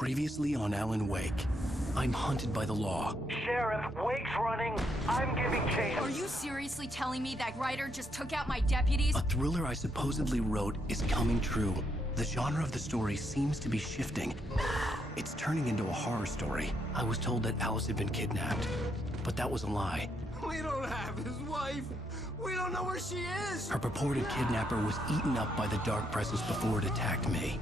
Previously on Alan Wake. I'm hunted by the law. Sheriff, Wake's running. I'm giving chase. Are you seriously telling me that writer just took out my deputies? A thriller I supposedly wrote is coming true. The genre of the story seems to be shifting. It's turning into a horror story. I was told that Alice had been kidnapped, but that was a lie. We don't have his wife. We don't know where she is. Her purported kidnapper was eaten up by the dark presence before it attacked me.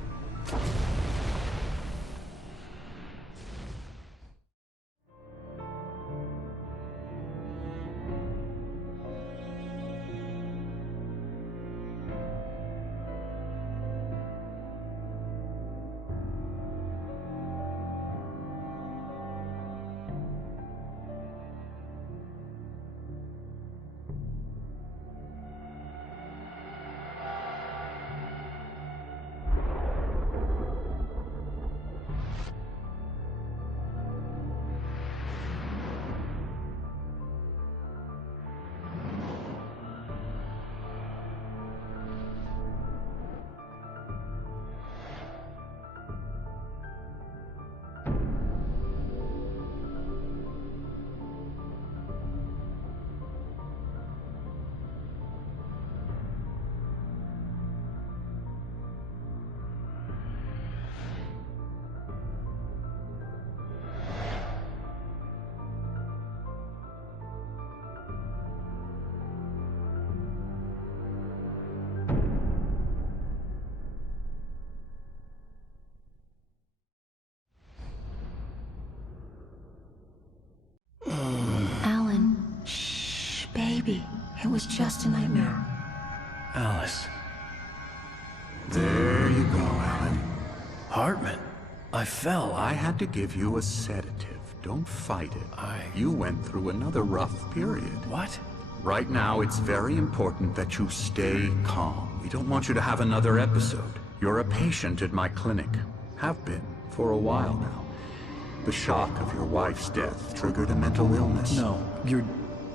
Alan, shh, baby. It was just a nightmare. Alice. There you go, Alan. Hartman. I fell. I had to give you a sedative. Don't fight it. You went through another rough period. What? Right now, it's very important that you stay calm. We don't want you to have another episode. You're a patient at my clinic. Have been for a while now. The shock of your wife's death triggered a mental illness. No, you're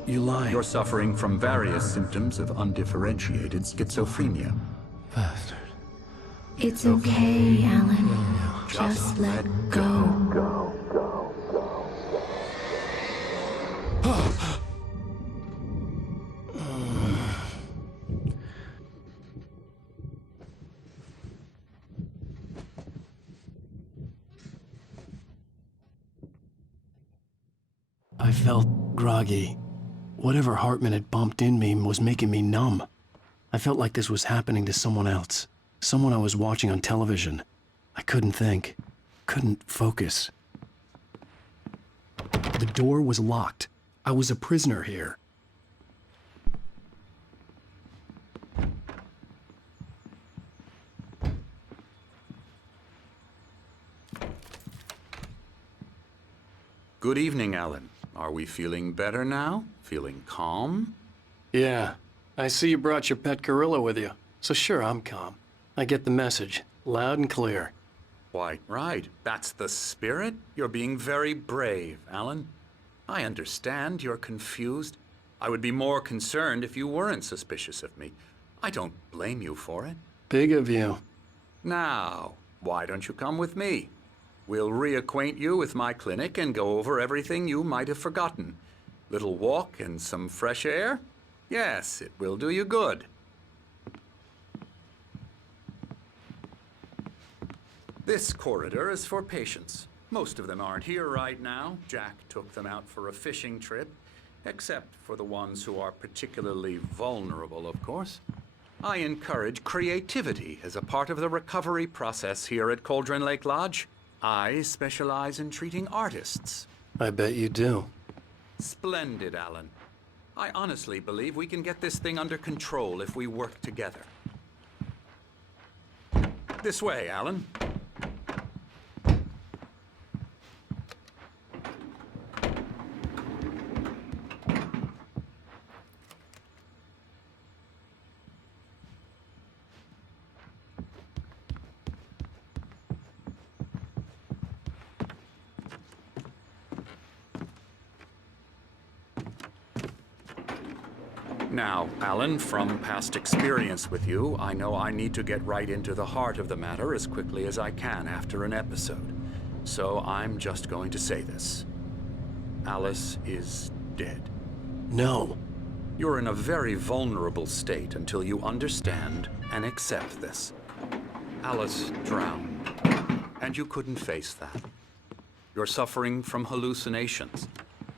lying. You're suffering from various symptoms of undifferentiated schizophrenia. Bastard. It's okay, Alan. Just let go. I felt groggy. Whatever Hartman had bumped in me was making me numb. I felt like this was happening to someone else. Someone I was watching on television. I couldn't think. Couldn't focus. The door was locked. I was a prisoner here. Good evening, Alan. Are we feeling better now? Feeling calm? Yeah, I see you brought your pet gorilla with you. So sure, I'm calm. I get the message, loud and clear. Quite right. That's the spirit. You're being very brave, Alan. I understand you're confused. I would be more concerned if you weren't suspicious of me. I don't blame you for it. Big of you. Now, why don't you come with me? We'll reacquaint you with my clinic and go over everything you might have forgotten. Little walk and some fresh air? Yes, it will do you good. This corridor is for patients. Most of them aren't here right now. Jack took them out for a fishing trip, except for the ones who are particularly vulnerable, of course. I encourage creativity as a part of the recovery process here at Cauldron Lake Lodge. I specialize in treating artists. I bet you do. Splendid, Alan. I honestly believe we can get this thing under control if we work together. This way, Alan. Now, Alan, from past experience with you, I know I need to get right into the heart of the matter as quickly as I can after an episode. So I'm just going to say this. Alice is dead. No. You're in a very vulnerable state until you understand and accept this. Alice drowned, and you couldn't face that. You're suffering from hallucinations,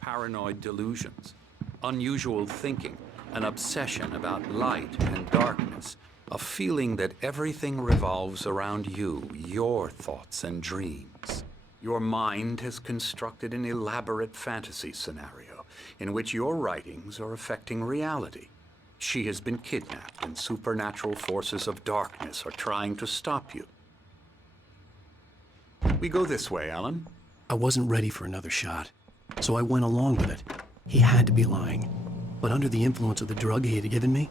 paranoid delusions, unusual thinking, an obsession about light and darkness, a feeling that everything revolves around you, your thoughts and dreams. Your mind has constructed an elaborate fantasy scenario in which your writings are affecting reality. She has been kidnapped, and supernatural forces of darkness are trying to stop you. We go this way, Alan. I wasn't ready for another shot, so I went along with it. He had to be lying. But under the influence of the drug he had given me,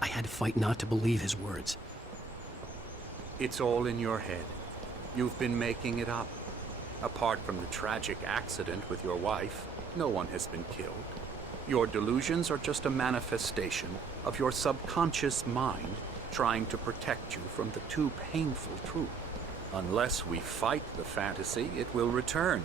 I had to fight not to believe his words. It's all in your head. You've been making it up. Apart from the tragic accident with your wife, no one has been killed. Your delusions are just a manifestation of your subconscious mind trying to protect you from the too painful truth. Unless we fight the fantasy, it will return.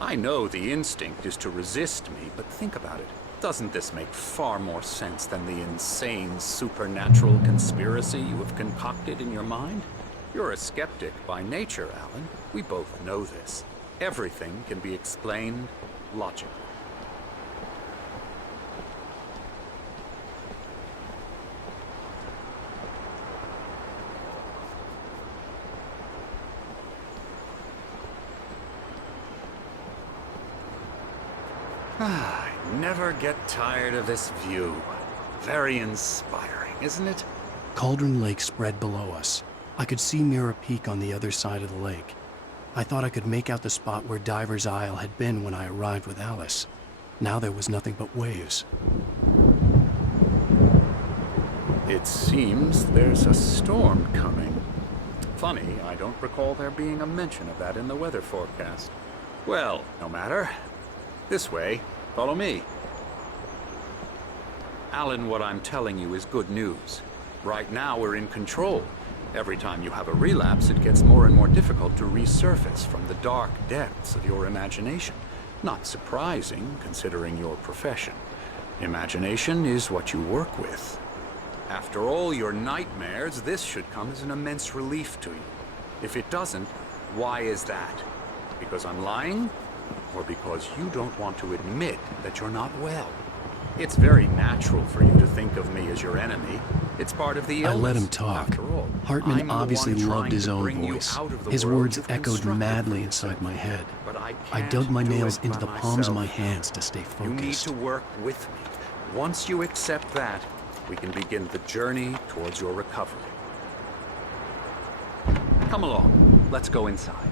I know the instinct is to resist me, but think about it. Doesn't this make far more sense than the insane supernatural conspiracy you have concocted in your mind? You're a skeptic by nature, Alan. We both know this. Everything can be explained logically. I never get tired of this view. Very inspiring, isn't it? Cauldron Lake spread below us. I could see Mirror Peak on the other side of the lake. I thought I could make out the spot where Diver's Isle had been when I arrived with Alice. Now there was nothing but waves. It seems there's a storm coming. Funny, I don't recall there being a mention of that in the weather forecast. Well, no matter. This way. Follow me. Alan, what I'm telling you is good news. Right now, we're in control. Every time you have a relapse, it gets more and more difficult to resurface from the dark depths of your imagination. Not surprising, considering your profession. Imagination is what you work with. After all your nightmares, this should come as an immense relief to you. If it doesn't, why is that? Because I'm lying? Or because you don't want to admit that you're not well? It's very natural for you to think of me as your enemy. It's part of the illness. I let him talk. After all, Hartman I'm the obviously one loved trying his to own bring you voice. out of the His world words you've echoed constructed madly for inside yourself. my head. But I I can't dug my do nails it into by the palms of myself. my hands to stay You need focused. to work with me. Once you accept that, we can begin the journey towards your recovery. Come along. Let's go inside.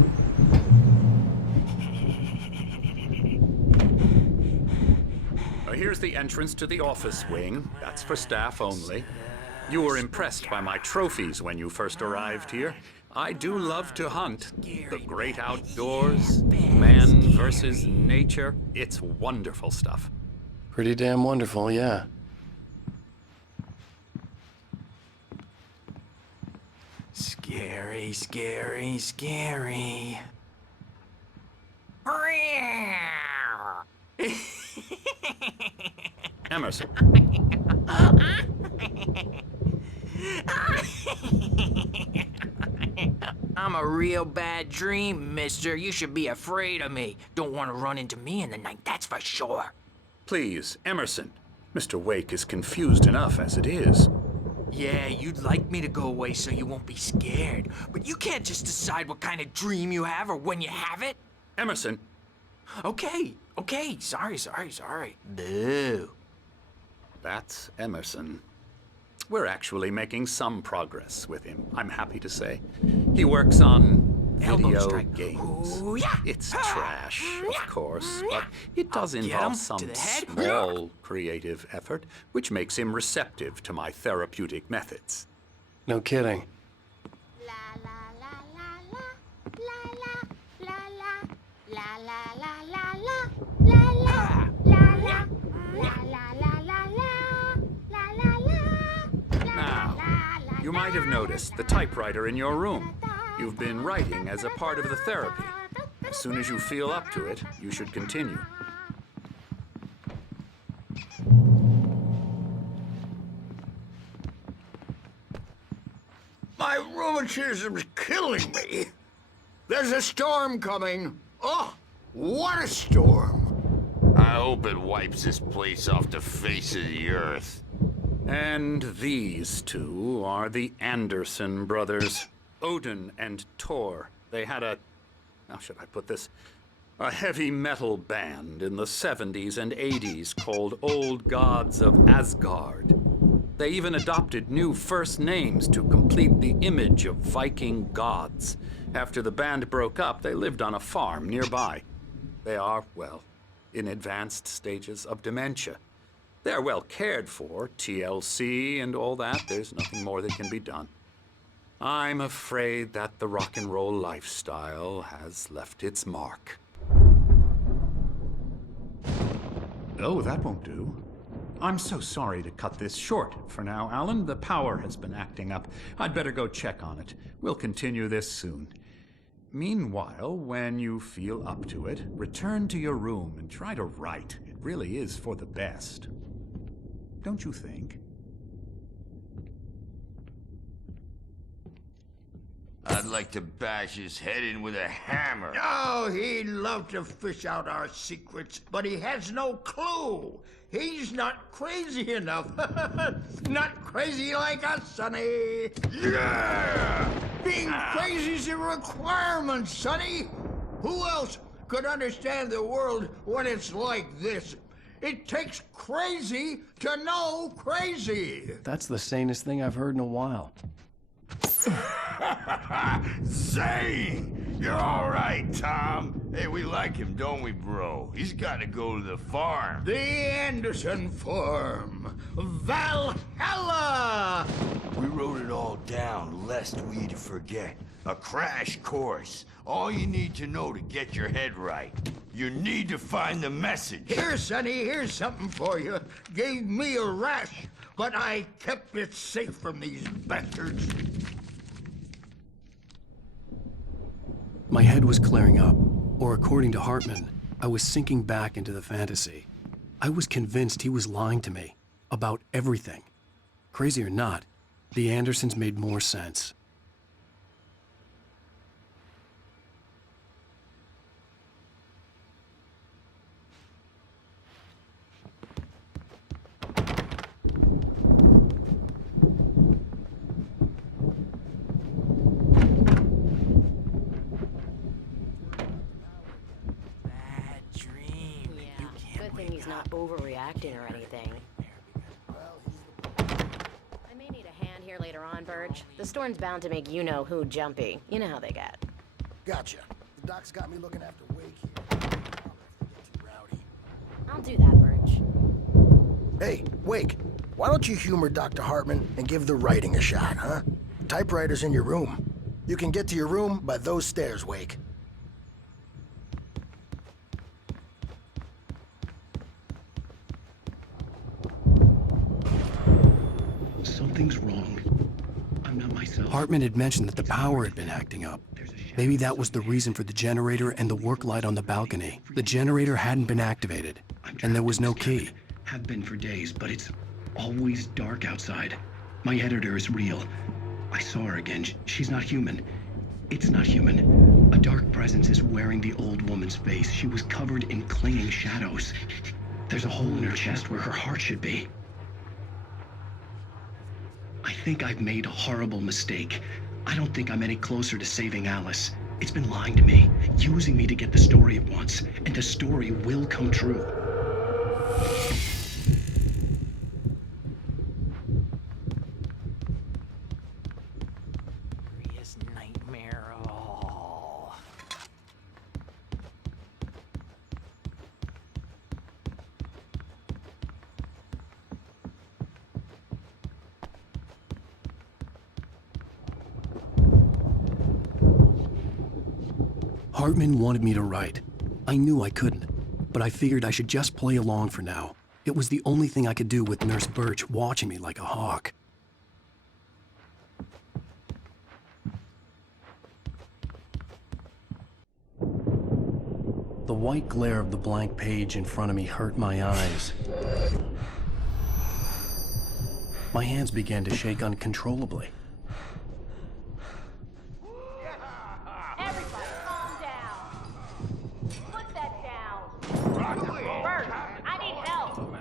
Here's the entrance to the office wing. That's for staff only. You were impressed by my trophies when you first arrived here. I do love to hunt. The great outdoors, man versus nature. It's wonderful stuff. Pretty damn wonderful, yeah. Scary, scary, scary. Emerson. I'm a real bad dream, mister. You should be afraid of me. Don't want to run into me in the night, that's for sure. Please, Emerson. Mr. Wake is confused enough as it is. Yeah, you'd like me to go away so you won't be scared. But you can't just decide what kind of dream you have or when you have it. Emerson. Okay. Sorry. Boo. That's Emerson. We're actually making some progress with him, I'm happy to say. He works on Elbow video strike. games. Ooh, yeah. It's trash, of course, but it does I'll get involve him some to the head. small creative effort, which makes him receptive to my therapeutic methods. No kidding. Now, you might have noticed the typewriter in your room. You've been writing as a part of the therapy. As soon as you feel up to it, you should continue. My rheumatism's killing me. There's a storm coming. Oh, what a storm. I hope it wipes this place off the face of the earth. And these two are the Anderson brothers, Odin and Thor. They had how should I put this? A heavy metal band in the 70s and 80s called Old Gods of Asgard. They even adopted new first names to complete the image of Viking gods. After the band broke up, they lived on a farm nearby. They are, well, in advanced stages of dementia. They're well cared for, TLC and all that. There's nothing more that can be done. I'm afraid that the rock and roll lifestyle has left its mark. Oh, that won't do. I'm so sorry to cut this short for now, Alan. The power has been acting up. I'd better go check on it. We'll continue this soon. Meanwhile, when you feel up to it, return to your room and try to write. It really is for the best. Don't you think? I'd like to bash his head in with a hammer. Oh, he'd love to fish out our secrets, but he has no clue. He's not crazy enough. Not crazy like us, Sonny. Yeah! Being crazy's a requirement, Sonny. Who else could understand the world when it's like this? It takes crazy to know crazy. That's the sanest thing I've heard in a while. Zane! You're all right, Tom. Hey, we like him, don't we, bro? He's got to go to the farm. The Anderson Farm. Valhalla! We wrote it all down, lest we forget. A crash course. All you need to know to get your head right. You need to find the message. Here, Sonny, here's something for you. Gave me a rash, but I kept it safe from these bastards. My head was clearing up, or according to Hartman, I was sinking back into the fantasy. I was convinced he was lying to me about everything. Crazy or not, the Andersons made more sense. Not overreacting or anything. I may need a hand here later on, Burge. The storm's bound to make you-know-who jumpy. You know how they get. Gotcha. The doc's got me looking after Wake here. I'll have to get too rowdy. I'll do that, Burge. Hey, Wake, why don't you humor Dr. Hartman and give the writing a shot, huh? Typewriter's in your room. You can get to your room by those stairs, Wake. Something's wrong. I'm not myself. Hartman had mentioned that the power had been acting up. Maybe that was the reason for the generator and the work light on the balcony. The generator hadn't been activated, and there was no key. Have been for days, but it's always dark outside. My editor is real. I saw her again. She's not human. It's not human. A dark presence is wearing the old woman's face. She was covered in clinging shadows. There's a hole in her chest where her heart should be. I think I've made a horrible mistake. I don't think I'm any closer to saving Alice. It's been lying to me, using me to get the story it wants, and the story will come true. His nightmare of all. Hartman wanted me to write. I knew I couldn't, but I figured I should just play along for now. It was the only thing I could do with Nurse Birch watching me like a hawk. The white glare of the blank page in front of me hurt my eyes. My hands began to shake uncontrollably. Everybody, calm down. Put that down. Bert, I need help.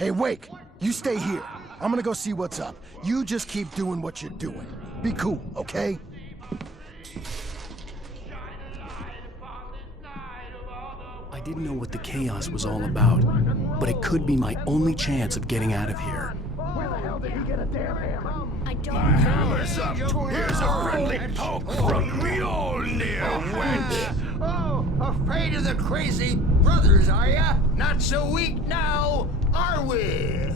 Hey, Wake, you stay here. I'm gonna go see what's up. You just keep doing what you're doing. Be cool, okay? I didn't know what the chaos was all about, but it could be my only chance of getting out of here. Where the hell did he get a damn hammer? I don't My hammer's up. Here's a friendly poke from Mjolnir, wench. Oh, afraid of the crazy brothers, are ya? Not so weak now, are we?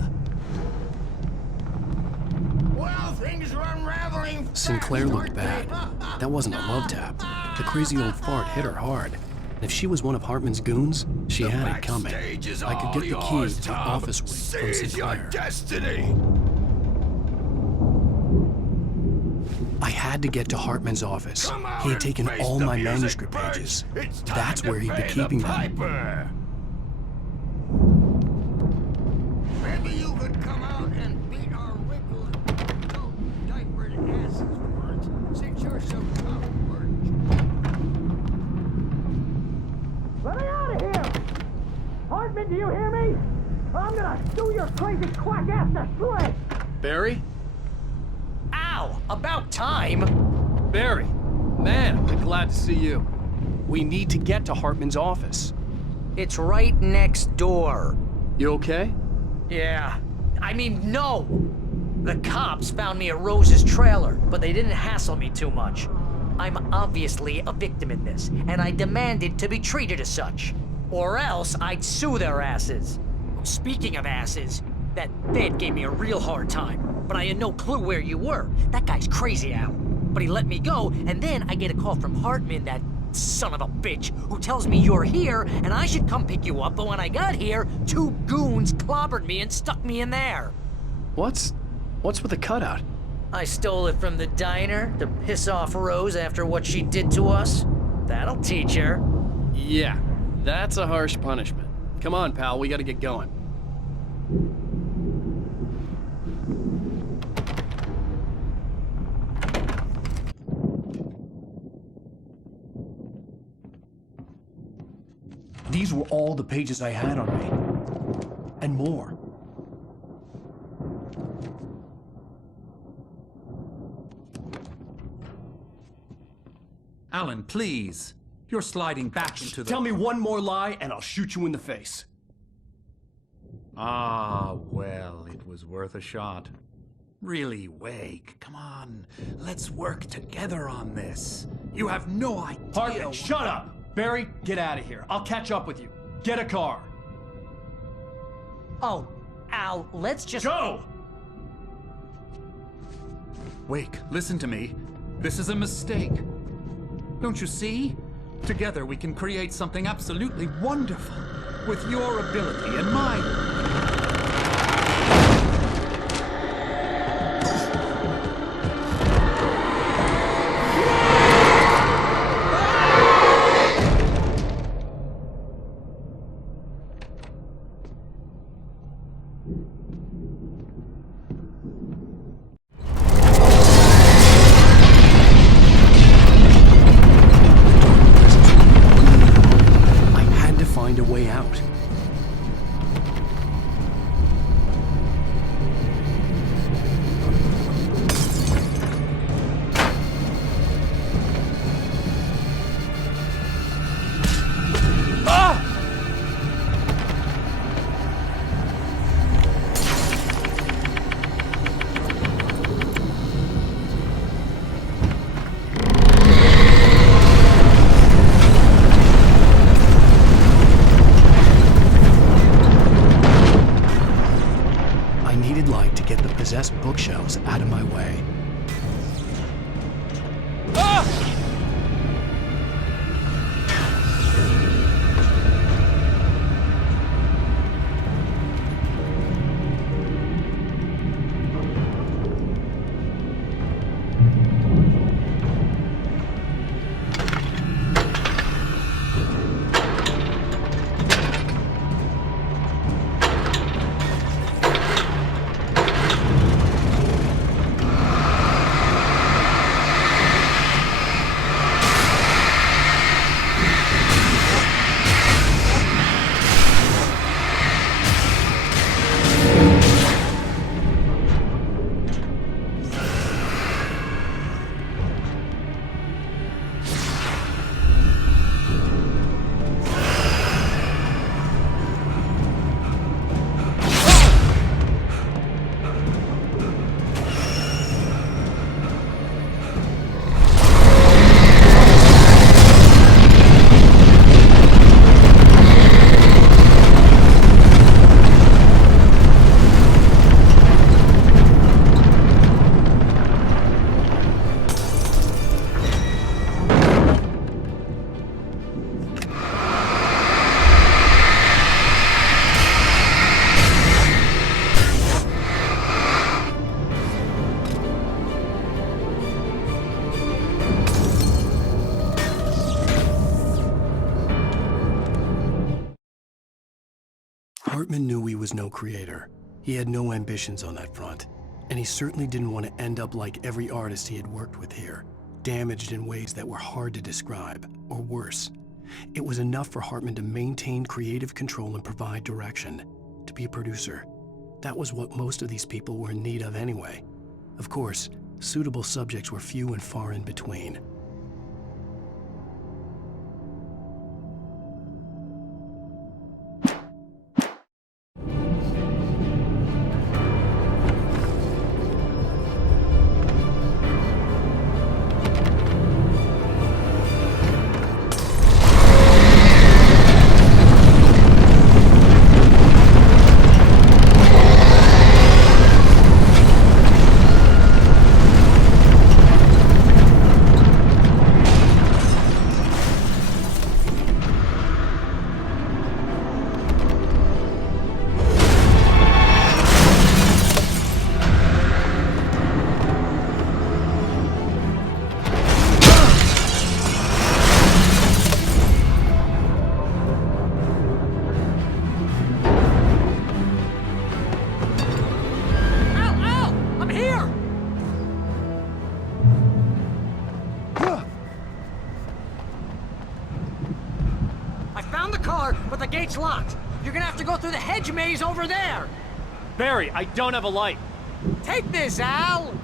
Well, things are unraveling fast, Sinclair looked aren't they? bad. That wasn't a love tap. The crazy old fart hit her hard. And if she was one of Hartman's goons, she had it coming. Backstage is I could all get the key yours, to the Tom. office wing from Seize your Sinclair. destiny. I had to get to Hartman's office. Come out He had and taken face all the my music, manuscript Bert. pages. It's time That's to where he'd be pay the keeping them. piper. Maybe you could come out and beat our wrinkled, diapered asses for us, since you're so tough, Bert. Let me out of here! Hartman, do you hear me? I'm gonna sue your crazy quack ass to shreds! Barry? Ow! About time! Barry! Man, I'm glad to see you. We need to get to Hartman's office. It's right next door. You okay? Yeah. I mean, no! The cops found me at Rose's trailer, but they didn't hassle me too much. I'm obviously a victim in this, and I demanded to be treated as such. Or else I'd sue their asses. Speaking of asses, that Fed gave me a real hard time, but I had no clue where you were. That guy's crazy, Al. But he let me go, and then I get a call from Hartman, that son of a bitch, who tells me you're here, and I should come pick you up, but when I got here, 2 goons clobbered me and stuck me in there. What's with the cutout? I stole it from the diner to piss off Rose after what she did to us. That'll teach her. Yeah, that's a harsh punishment. Come on, pal, we gotta get going. These were all the pages I had on me. And more. Alan, please. You're sliding back into the... Tell me one more lie and I'll shoot you in the face. Ah, well, it was worth a shot. Really, Wake, come on. Let's work together on this. You have no idea... Hartman, shut up! Barry, get out of here. I'll catch up with you. Get a car. Oh, Al, let's just... Go! Wake, listen to me. This is a mistake. Don't you see? Together we can create something absolutely wonderful. With your ability and mine. I had to find a way out. I needed light to get the possessed bookshelves out of my way. Hartman knew he was no creator. He had no ambitions on that front, and he certainly didn't want to end up like every artist he had worked with here, damaged in ways that were hard to describe, or worse. It was enough for Hartman to maintain creative control and provide direction, to be a producer. That was what most of these people were in need of anyway. Of course, suitable subjects were few and far in between. But the gate's locked. You're gonna have to go through the hedge maze over there. Barry, I don't have a light. Take this, Al!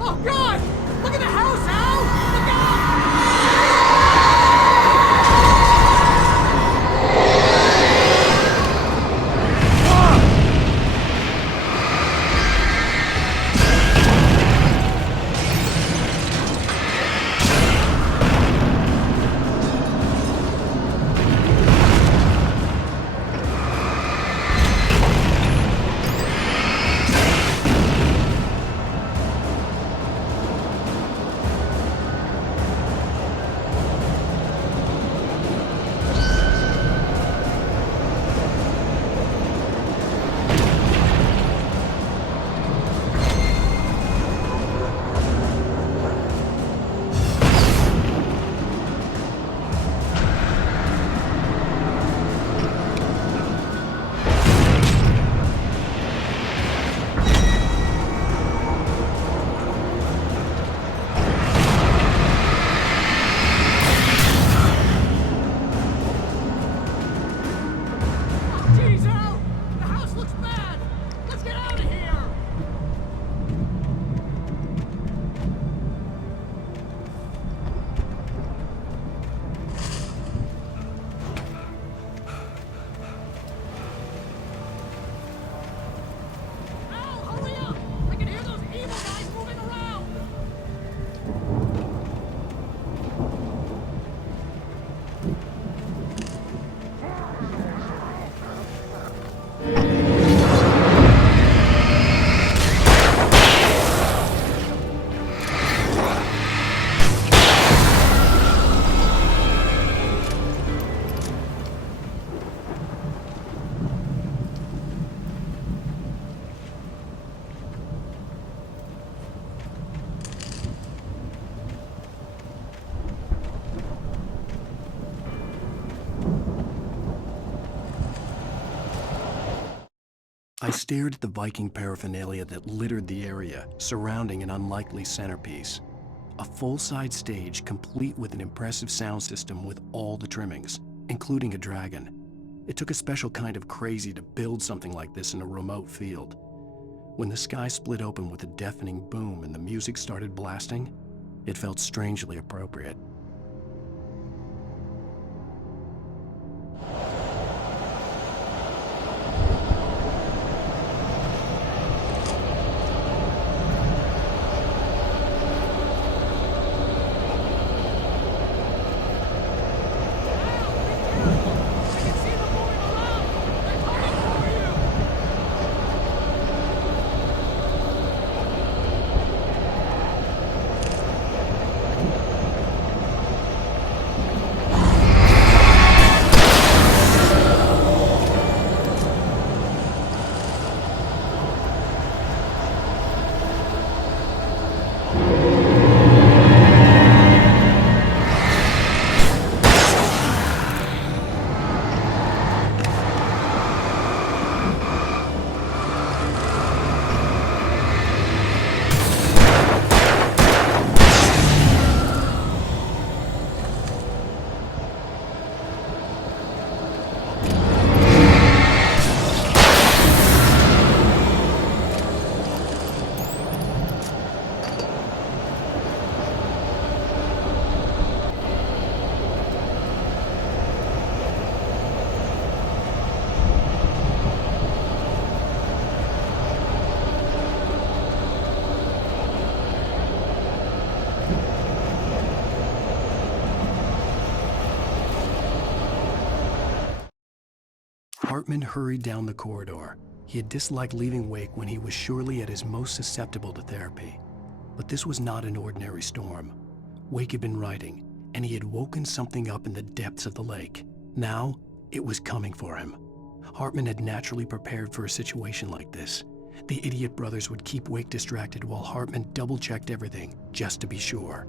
Oh, God! Look at the house, Al! Look out! I stared at the Viking paraphernalia that littered the area, surrounding an unlikely centerpiece. A full-size stage complete with an impressive sound system with all the trimmings, including a dragon. It took a special kind of crazy to build something like this in a remote field. When the sky split open with a deafening boom and the music started blasting, it felt strangely appropriate. Hartman hurried down the corridor. He had disliked leaving Wake when he was surely at his most susceptible to therapy. But this was not an ordinary storm. Wake had been writing, and he had woken something up in the depths of the lake. Now, it was coming for him. Hartman had naturally prepared for a situation like this. The idiot brothers would keep Wake distracted while Hartman double-checked everything, just to be sure.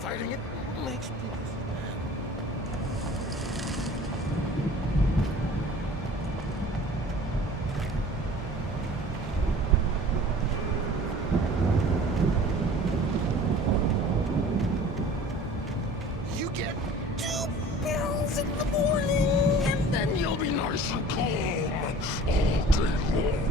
Fighting it makes people You get 2 pills in the morning, and then you'll be nice and calm all day long.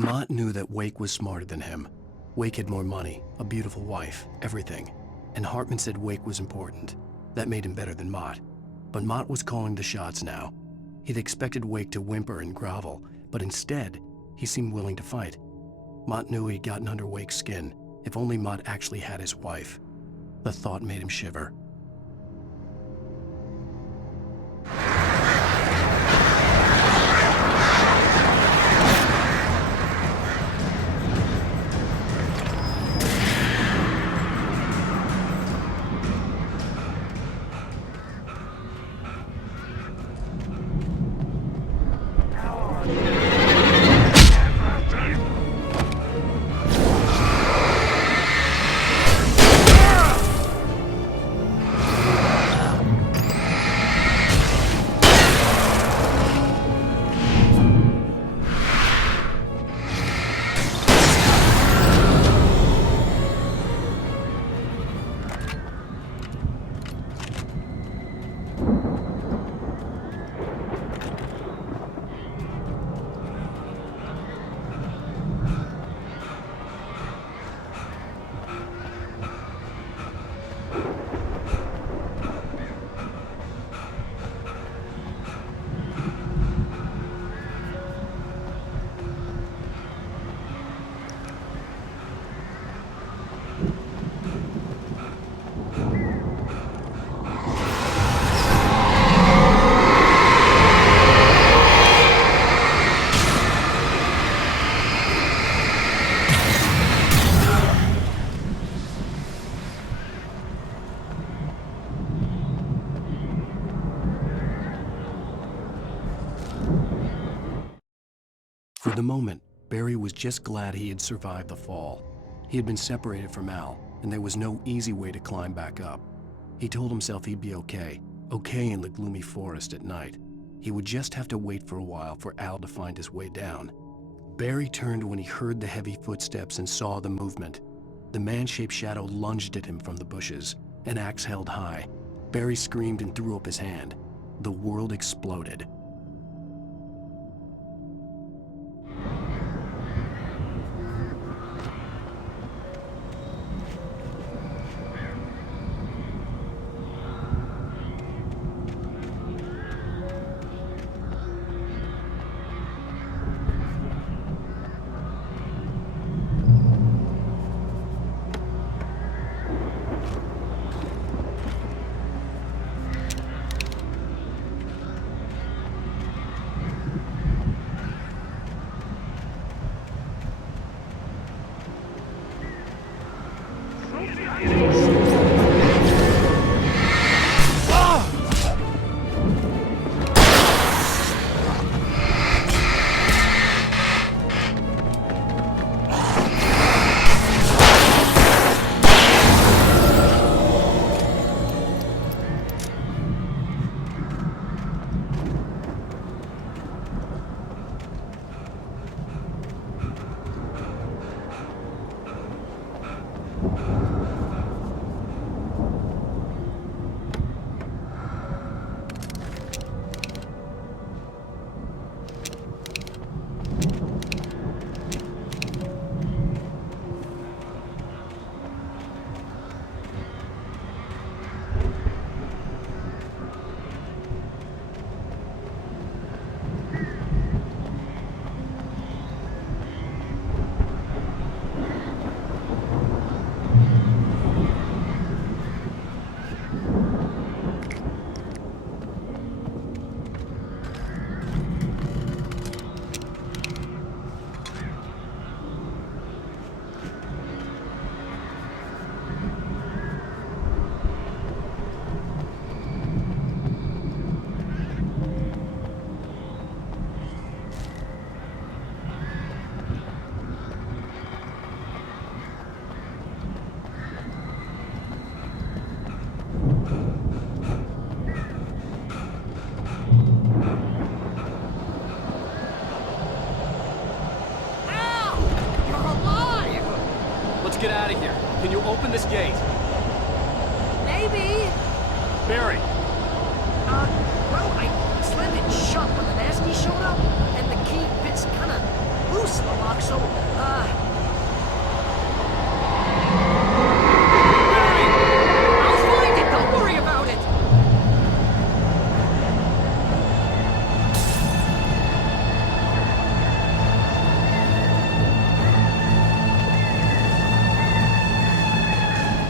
Mott knew that Wake was smarter than him. Wake had more money, a beautiful wife, everything. And Hartman said Wake was important. That made him better than Mott. But Mott was calling the shots now. He'd expected Wake to whimper and grovel, but instead, he seemed willing to fight. Mott knew he'd gotten under Wake's skin. If only Mott actually had his wife. The thought made him shiver. the moment, Barry was just glad he had survived the fall. He had been separated from Al, and there was no easy way to climb back up. He told himself he'd be okay in the gloomy forest at night. He would just have to wait for a while for Al to find his way down. Barry turned when he heard the heavy footsteps and saw the movement. The man-shaped shadow lunged at him from the bushes, an axe held high. Barry screamed and threw up his hand. The world exploded. Get out of here. Can you open this gate? Maybe. Barry. Well, I slammed it shut when the nasty showed up, and the key fits kind of loose in the lock, so, Barry! I'll find it! Don't worry about it!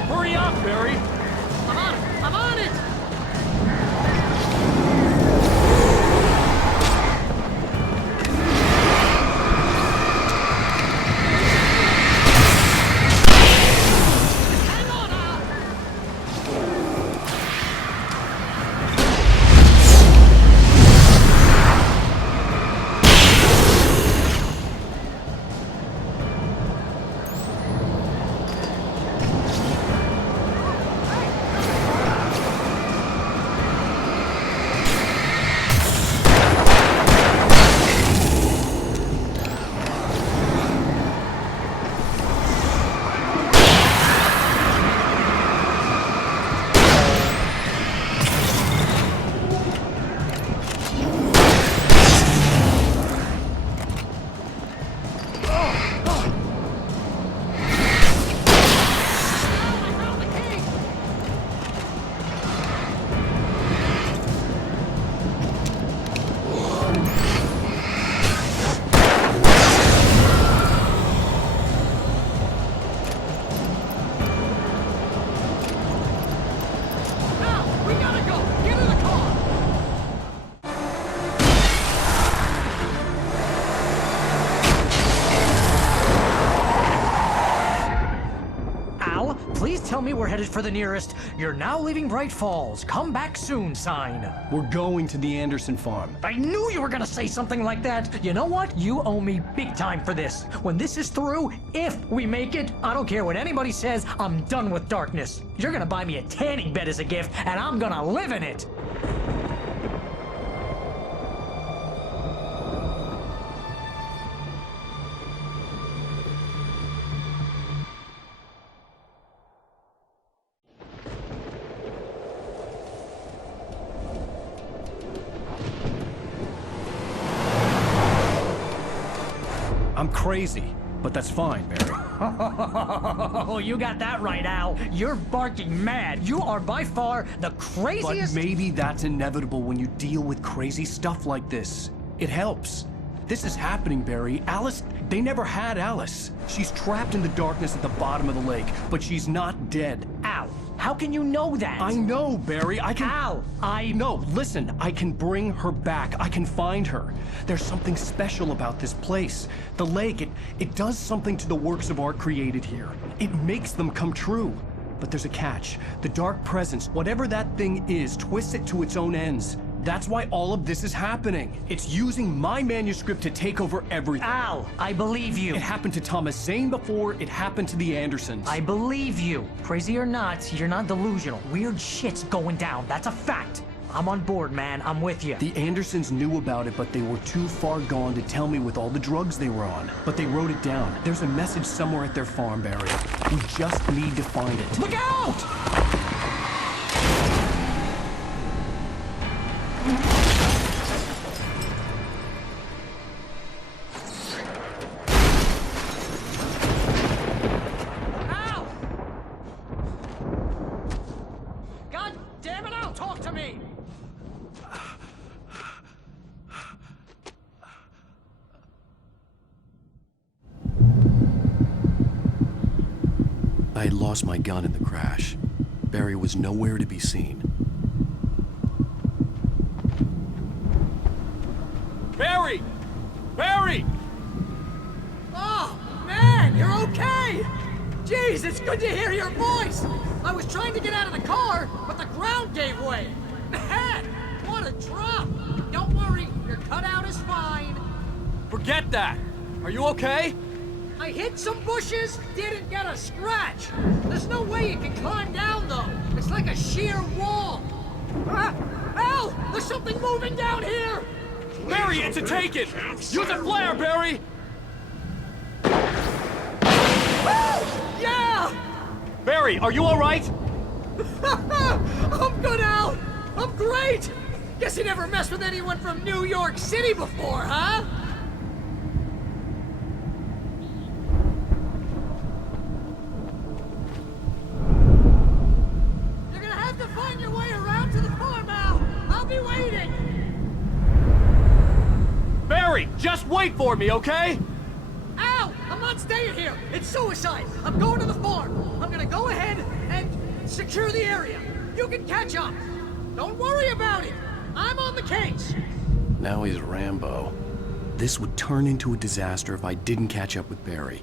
Hurry up, Barry! I'm on it! headed for the nearest "You're now leaving Bright Falls. Come back soon" sign. We're going to the Anderson farm. I knew you were gonna say something like that. You know what? You owe me big time for this. When this is through, if we make it, I don't care what anybody says, I'm done with darkness. You're gonna buy me a tanning bed as a gift, and I'm gonna live in it. I'm crazy, but that's fine, Barry. Oh, you got that right, Al. You're barking mad. You are by far the craziest... But maybe that's inevitable when you deal with crazy stuff like this. It helps. This is happening, Barry. Alice, they never had Alice. She's trapped in the darkness at the bottom of the lake, but she's not dead. Al, how can you know that? I know, Barry. I can... Al, No, listen. I can bring her back. I can find her. There's something special about this place. The lake, it does something to the works of art created here. It makes them come true. But there's a catch. The dark presence, whatever that thing is, twists it to its own ends. That's why all of this is happening. It's using my manuscript to take over everything. Al, I believe you. It happened to Thomas Zane before, it happened to the Andersons. I believe you. Crazy or not, you're not delusional. Weird shit's going down. That's a fact. I'm on board, man. I'm with you. The Andersons knew about it, but they were too far gone to tell me with all the drugs they were on. But they wrote it down. There's a message somewhere at their farm, Barry. We just need to find it. Look out! I had lost my gun in the crash. Barry was nowhere to be seen. Barry! Barry! Oh, man, you're okay! Jeez, it's good to hear your voice! I was trying to get out of the car, but the ground gave way! Man, what a drop! Don't worry, your cutout is fine. Forget that! Are you okay? I hit some bushes, didn't get a scratch. There's no way you can climb down, though. It's like a sheer wall. Al! There's something moving down here! Barry, it's a taken! Use a flare, Barry! Yeah! Barry, are you alright? I'm good, Al! I'm great! Guess you never messed with anyone from New York City before, huh? You're gonna have to find your way around to the farm, Al! I'll be waiting! Barry, just wait for me, okay? Al! I'm not staying here! It's suicide! I'm going to the farm! I'm gonna go ahead and secure the area! You can catch up! Don't worry about it! I'm on the case! Now he's Rambo. This would turn into a disaster if I didn't catch up with Barry.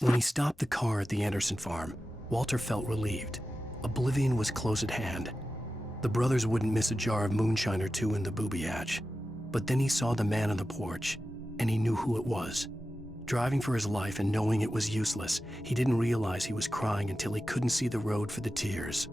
When he stopped the car at the Anderson farm, Walter felt relieved. Oblivion was close at hand. The brothers wouldn't miss a jar of moonshine or two in the booby hatch. But then he saw the man on the porch, and he knew who it was. Driving for his life and knowing it was useless, he didn't realize he was crying until he couldn't see the road for the tears.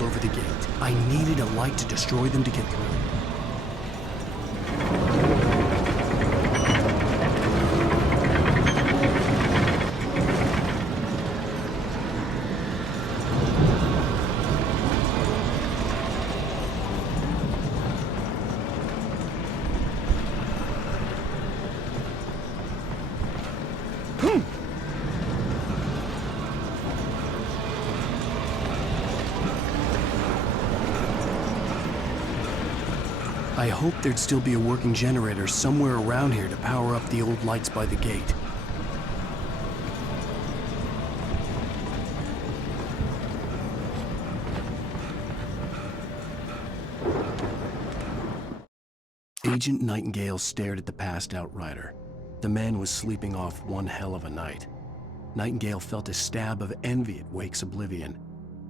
piled over the gate. I needed a light to destroy them to get through. I hoped there'd still be a working generator somewhere around here to power up the old lights by the gate. Agent Nightingale stared at the passed-out rider. The man was sleeping off one hell of a night. Nightingale felt a stab of envy at Wake's oblivion,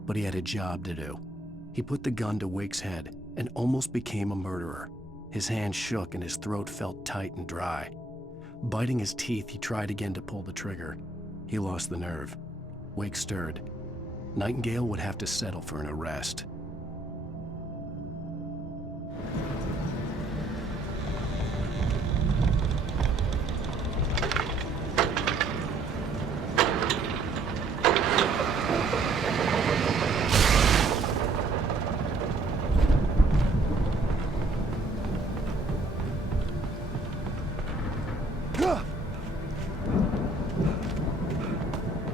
but he had a job to do. He put the gun to Wake's head and almost became a murderer. His hand shook and his throat felt tight and dry. Biting his teeth, he tried again to pull the trigger. He lost the nerve. Wake stirred. Nightingale would have to settle for an arrest.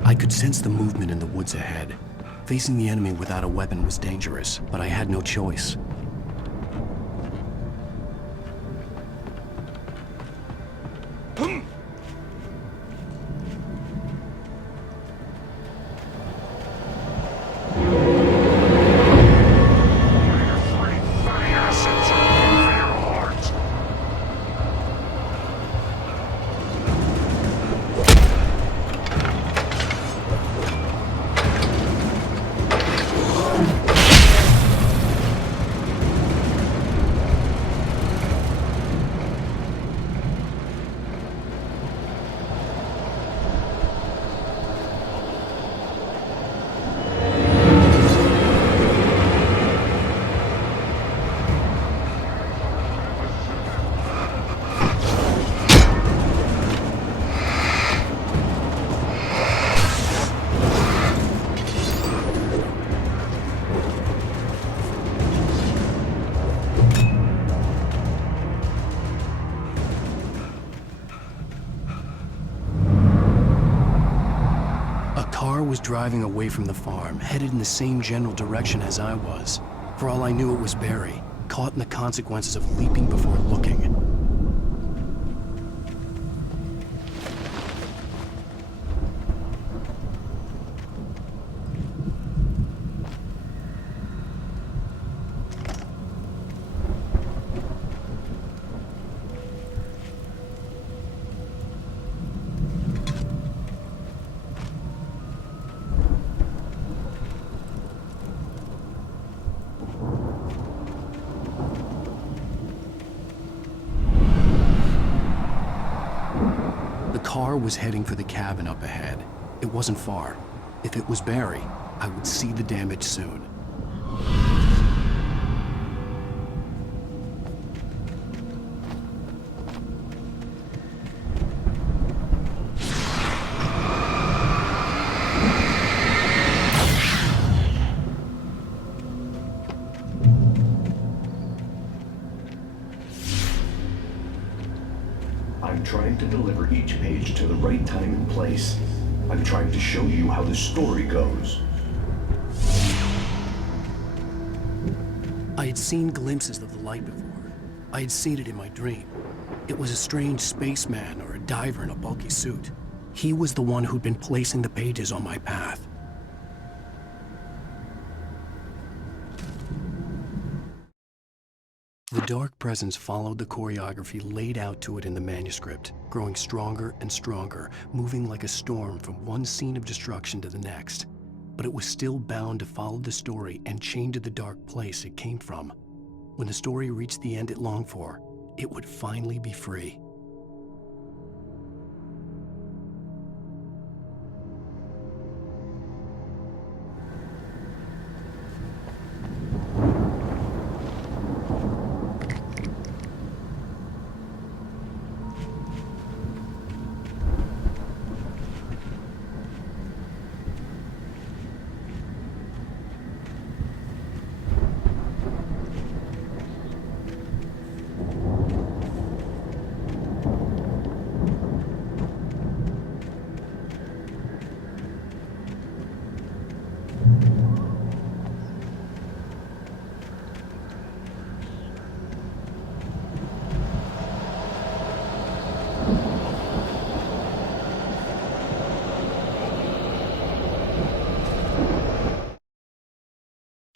I could sense the movement in the woods ahead. Facing the enemy without a weapon was dangerous, but I had no choice. Was driving away from the farm, headed in the same general direction as I was. For all I knew, it was Barry, caught in the consequences of leaping before looking. The car was heading for the cabin up ahead. It wasn't far. If it was Barry, I would see the damage soon. I'm trying to deliver each page to the right time and place. I'm trying to show you how the story goes. I had seen glimpses of the light before. I had seen it in my dream. It was a strange spaceman or a diver in a bulky suit. He was the one who'd been placing the pages on my path. The dark presence followed the choreography laid out to it in the manuscript, growing stronger and stronger, moving like a storm from one scene of destruction to the next. But it was still bound to follow the story and chained to the dark place it came from. When the story reached the end it longed for, it would finally be free.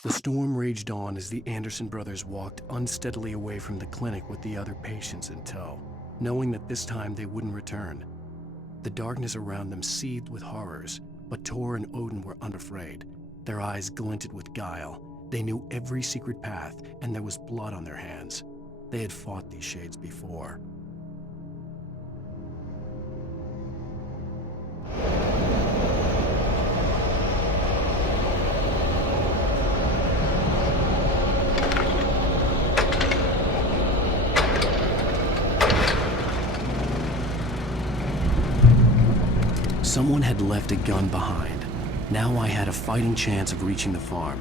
The storm raged on as the Anderson brothers walked unsteadily away from the clinic with the other patients in tow, knowing that this time they wouldn't return. The darkness around them seethed with horrors, but Tor and Odin were unafraid. Their eyes glinted with guile. They knew every secret path, and there was blood on their hands. They had fought these shades before. Someone had left a gun behind. Now I had a fighting chance of reaching the farm.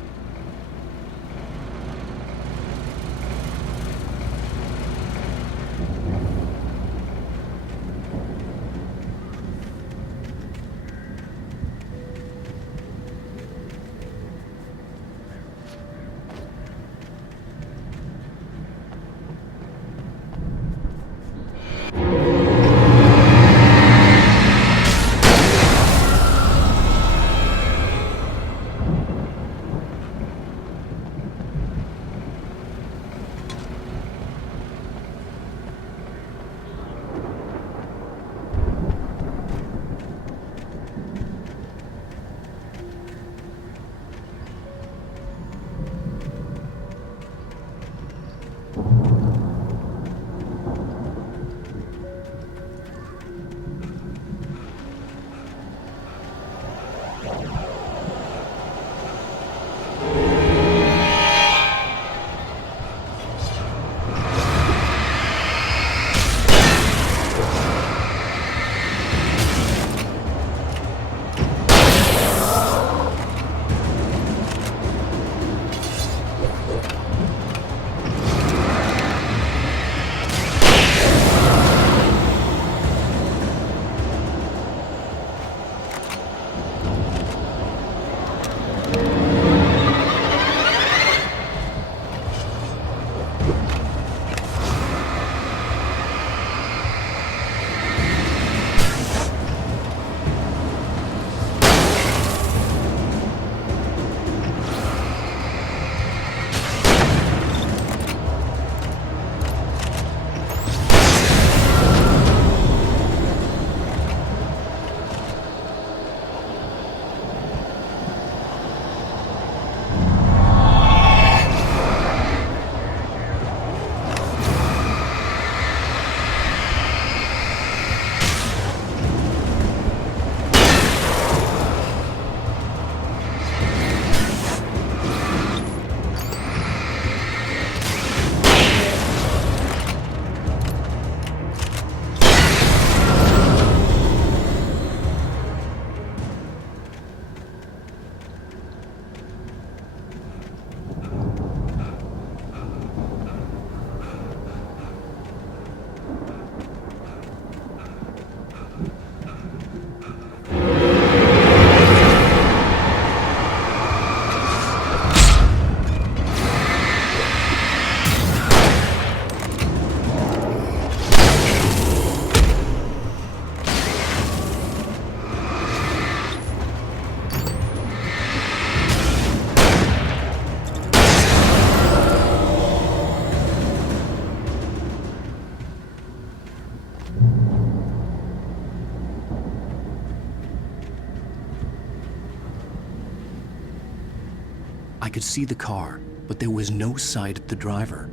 I could see the car, but there was no sight of the driver.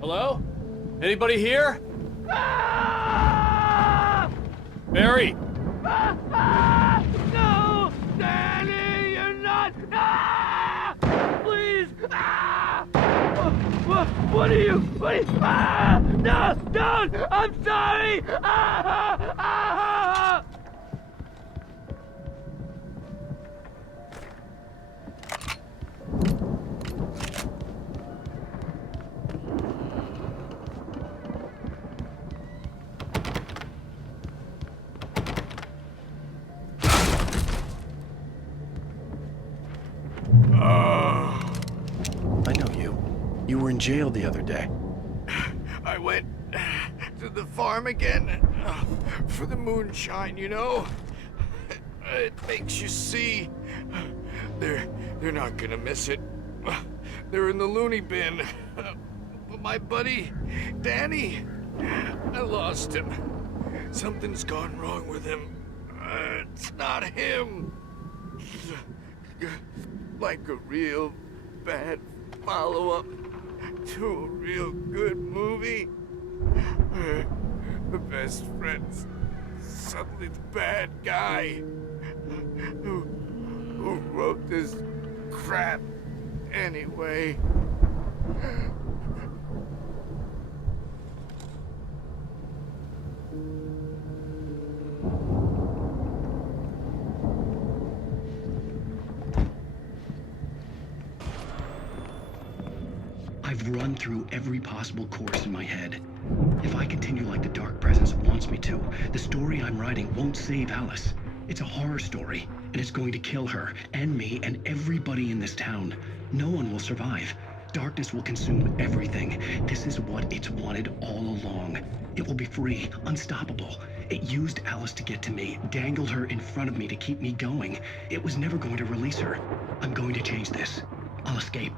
Hello? Anybody here? Barry! No! Danny, you're not! Please! What are you? No! Don't! I'm sorry! I know you. You were in jail the other day. I went to the farm again for the moonshine, you know? It makes you see. They're not gonna miss it. They're in the loony bin. But my buddy, Danny, I lost him. Something's gone wrong with him. It's not him. Like a real bad follow-up to a real good movie. The best friend's suddenly the bad guy who wrote this crap anyway. I've run through every possible course in my head. If I continue like the Dark Presence wants me to, the story I'm writing won't save Alice. It's a horror story, and it's going to kill her, and me, and everybody in this town. No one will survive. Darkness will consume everything. This is what it's wanted all along. It will be free, unstoppable. It used Alice to get to me, dangled her in front of me to keep me going. It was never going to release her. I'm going to change this. I'll escape.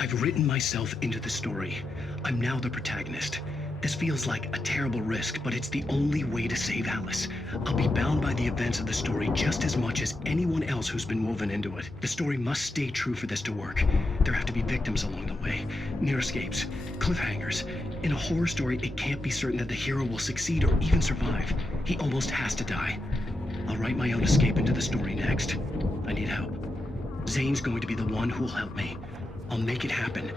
I've written myself into the story. I'm now the protagonist. This feels like a terrible risk, but it's the only way to save Alice. I'll be bound by the events of the story just as much as anyone else who's been woven into it. The story must stay true for this to work. There have to be victims along the way, near escapes, cliffhangers. In a horror story, it can't be certain that the hero will succeed or even survive. He almost has to die. I'll write my own escape into the story next. I need help. Zane's going to be the one who'll help me. I'll make it happen.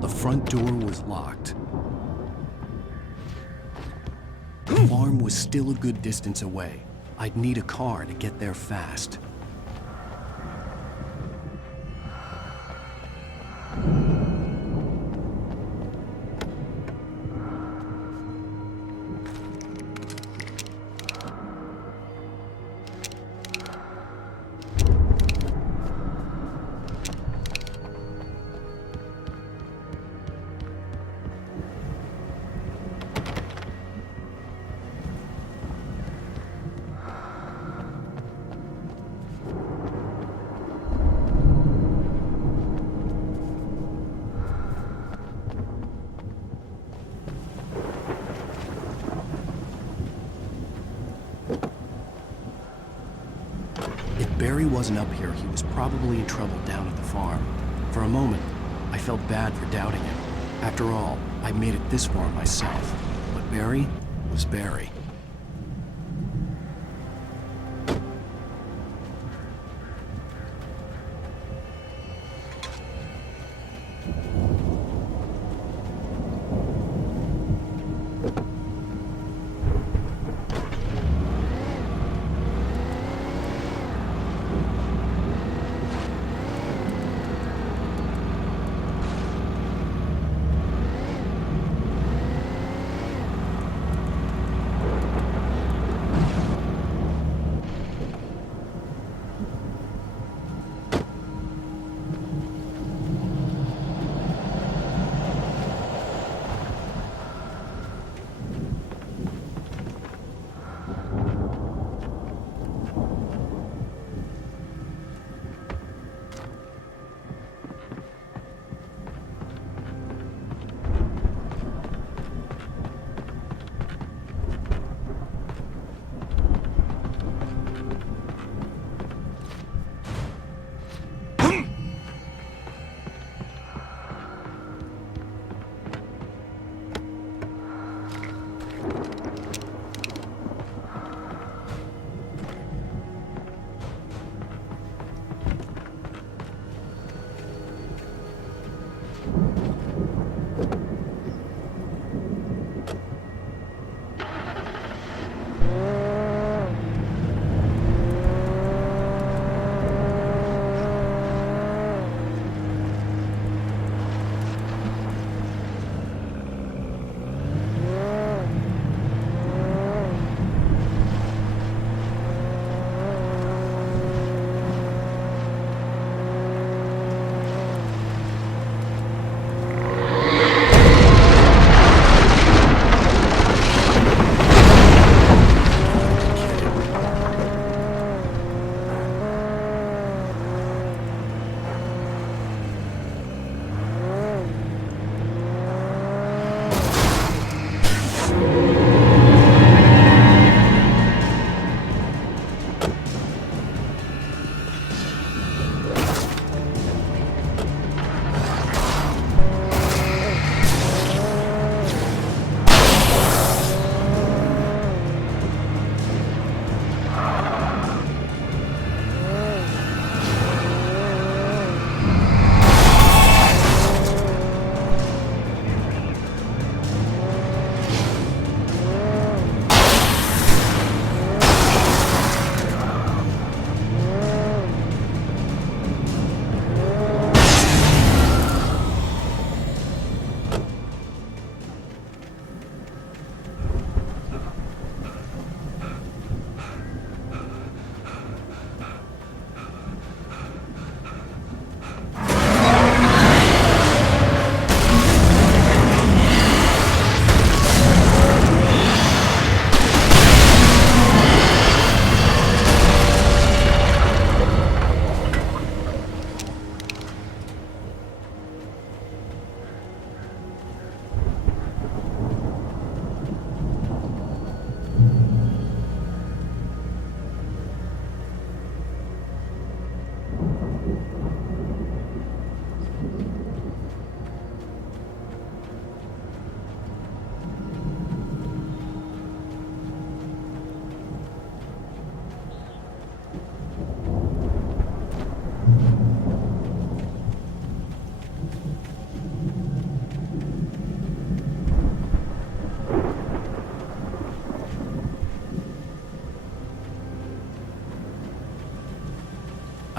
The front door was locked. The farm was still a good distance away. I'd need a car to get there fast. If Barry wasn't up here, he was probably in trouble down at the farm. For a moment, I felt bad for doubting him. After all, I made it this far myself. But Barry was Barry.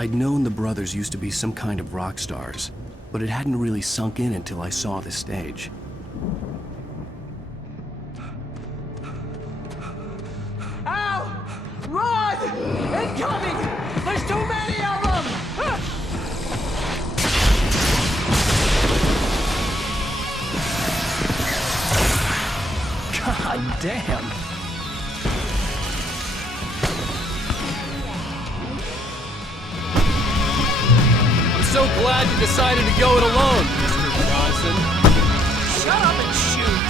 I'd known the brothers used to be some kind of rock stars, but it hadn't really sunk in until I saw the stage. Ow! Run! Incoming! There's too many of them! God damn! I'm so glad you decided to go it alone, Mr. Bronson. Shut up and shoot!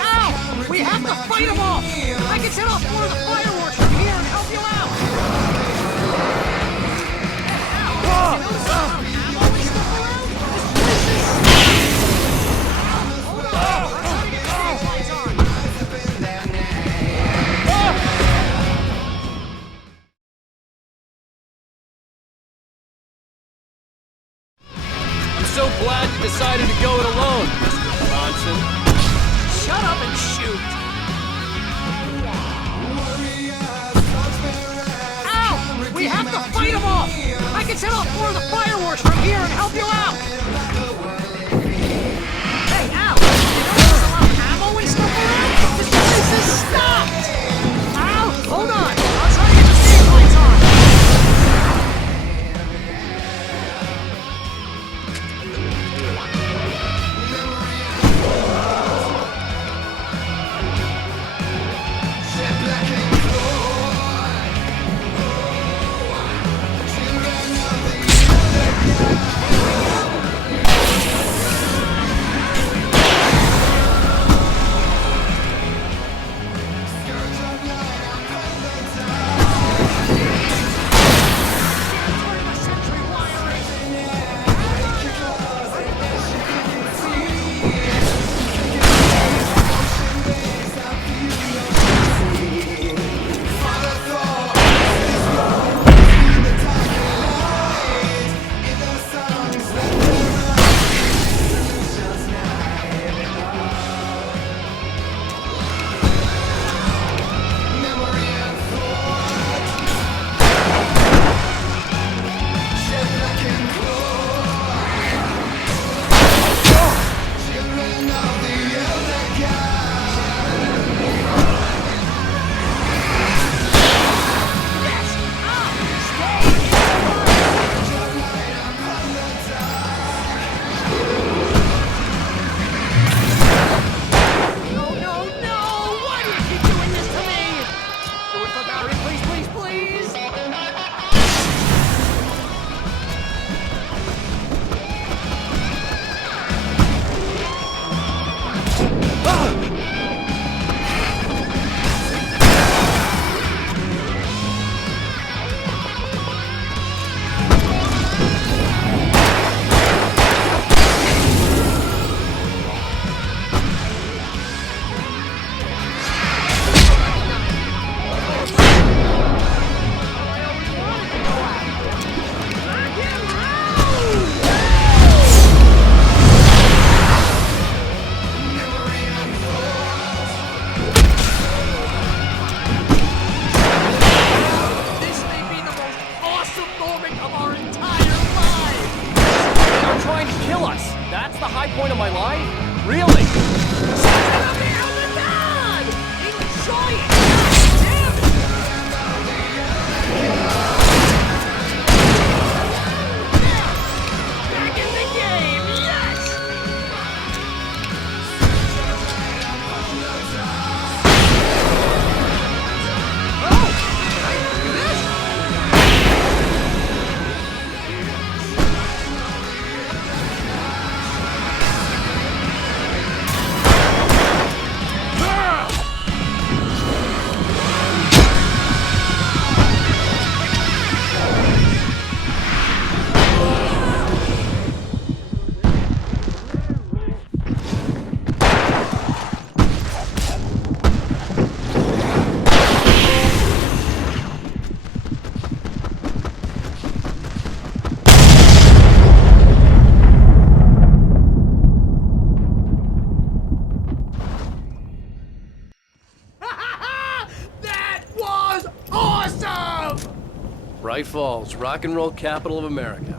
Ow! We have to fight them off! I can set off more of the fireworks from here and help you out! Ammo and stuff around? This place is... Hold on! I'm trying to get stage lights on! I'm so glad you decided to go it alone, Mr. Bronson. Shut up and shoot! Ow! We have to fight them off! I can set off more of the fireworks from here and help you out! Hey, ow! You know there's a lot of ammo and stuff around? This place is stopped! Ow! Hold on! I'll try to get the stage lights on! Falls, rock and roll capital of America.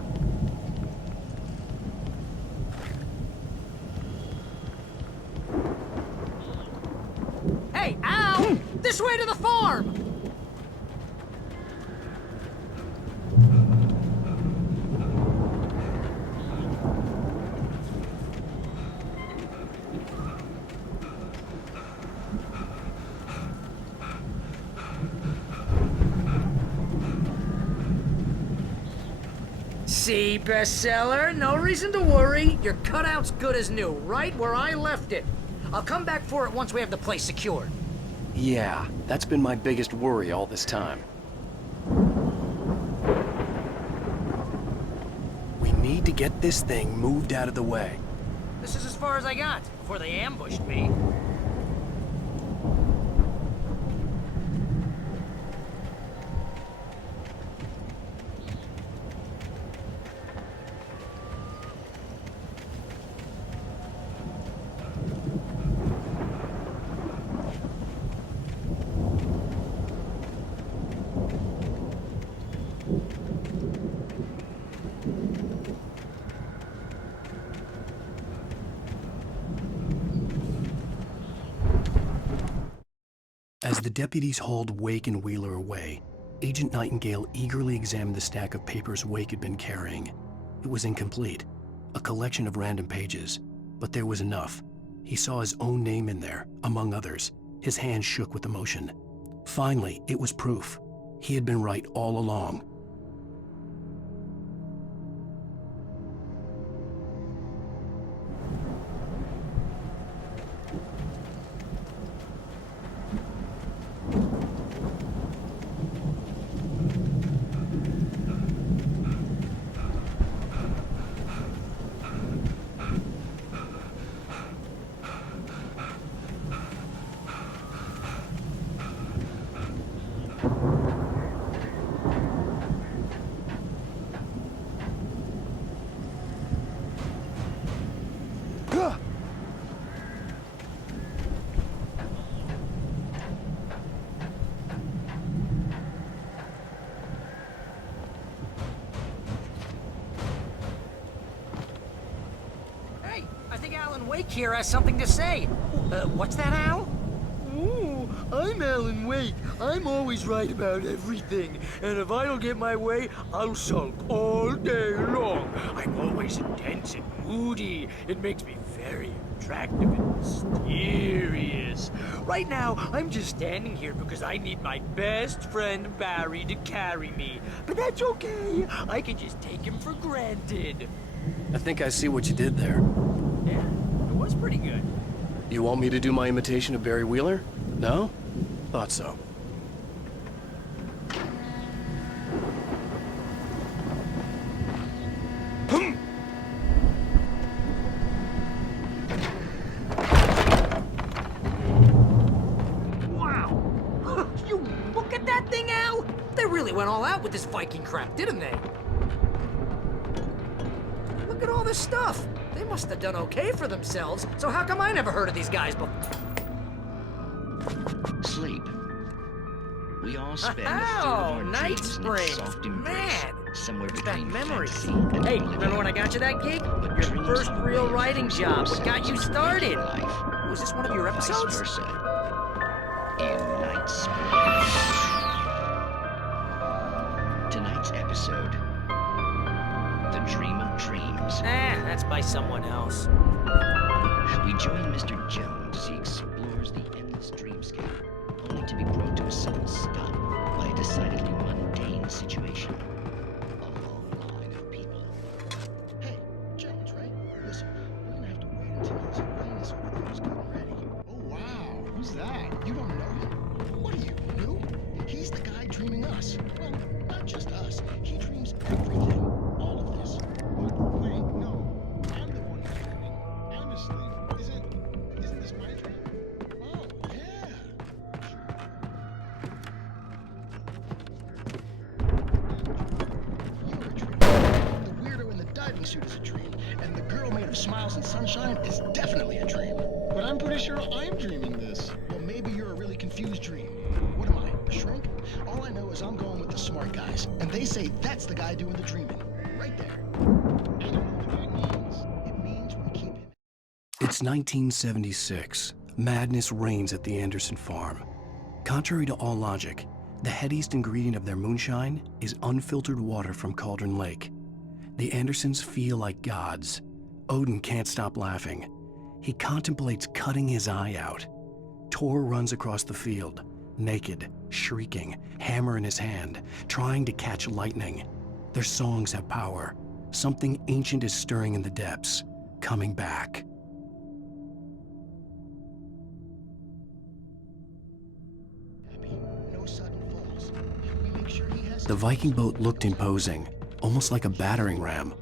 Hey, Al! This way to the farm! See, bestseller? No reason to worry. Your cutout's good as new, right where I left it. I'll come back for it once we have the place secured. Yeah, that's been my biggest worry all this time. We need to get this thing moved out of the way. This is as far as I got before they ambushed me. As the deputies hauled Wake and Wheeler away, Agent Nightingale eagerly examined the stack of papers Wake had been carrying. It was incomplete, a collection of random pages, but there was enough. He saw his own name in there, among others. His hand shook with emotion. Finally, it was proof. He had been right all along. Wake here has something to say. What's that, Al? Ooh, I'm Alan Wake. I'm always right about everything. And if I don't get my way, I'll sulk all day long. I'm always intense and moody. It makes me very attractive and mysterious. Right now, I'm just standing here because I need my best friend Barry to carry me. But that's okay. I can just take him for granted. I think I see what you did there. Yeah, it was pretty good. You want me to do my imitation of Barry Wheeler? No? Thought so. Wow! You look at that thing, Al! They really went all out with this Viking crap, didn't they? Look at all this stuff. They must have done okay for themselves, so how come I never heard of these guys before? Sleep. We all spend a third of our Night dreams in Springs. its soft embrace, Man, somewhere it's between that memory. fantasy and Hey, reality. remember when I got you that gig? But Your dreams first are real ways writing to job. What force got you themselves started? into life. Was this one of your episodes? Vice versa. In Night Springs. Tonight's episode, The Dream of Dreams. That's by someone else. We join Mr. Jones as he explores the endless dreamscape, only to be brought to a sudden stop by a decidedly mundane situation. A long line of people. Hey, Jones, right? Listen, we're gonna have to wait until his highness over there is getting ready. Oh, wow. Who's that? You don't know him? What are you, new? He's the guy dreaming us. Well, not just us. He dreams everything. All of this. But wait, no. I'm the one who's dreaming. I'm asleep. Isn't this my dream? Oh, yeah. You're a dream. The weirdo in the diving suit is a dream, and the girl made of smiles and sunshine is definitely a dream. But I'm pretty sure I'm dreaming this. Well, maybe you're a really confused dream. What am I, a shrink? All I know is I'm going with the smart guys, and they say that's the guy doing the dreaming. Right there. I don't know what that means. It means we keep him. It's 1976. Madness reigns at the Anderson farm. Contrary to all logic, the headiest ingredient of their moonshine is unfiltered water from Cauldron Lake. The Andersons feel like gods. Odin can't stop laughing. He contemplates cutting his eye out. Tor runs across the field, naked, shrieking, hammer in his hand, trying to catch lightning. Their songs have power. Something ancient is stirring in the depths, coming back. No sudden falls. We make sure he has. The Viking boat looked imposing, almost like a battering ram.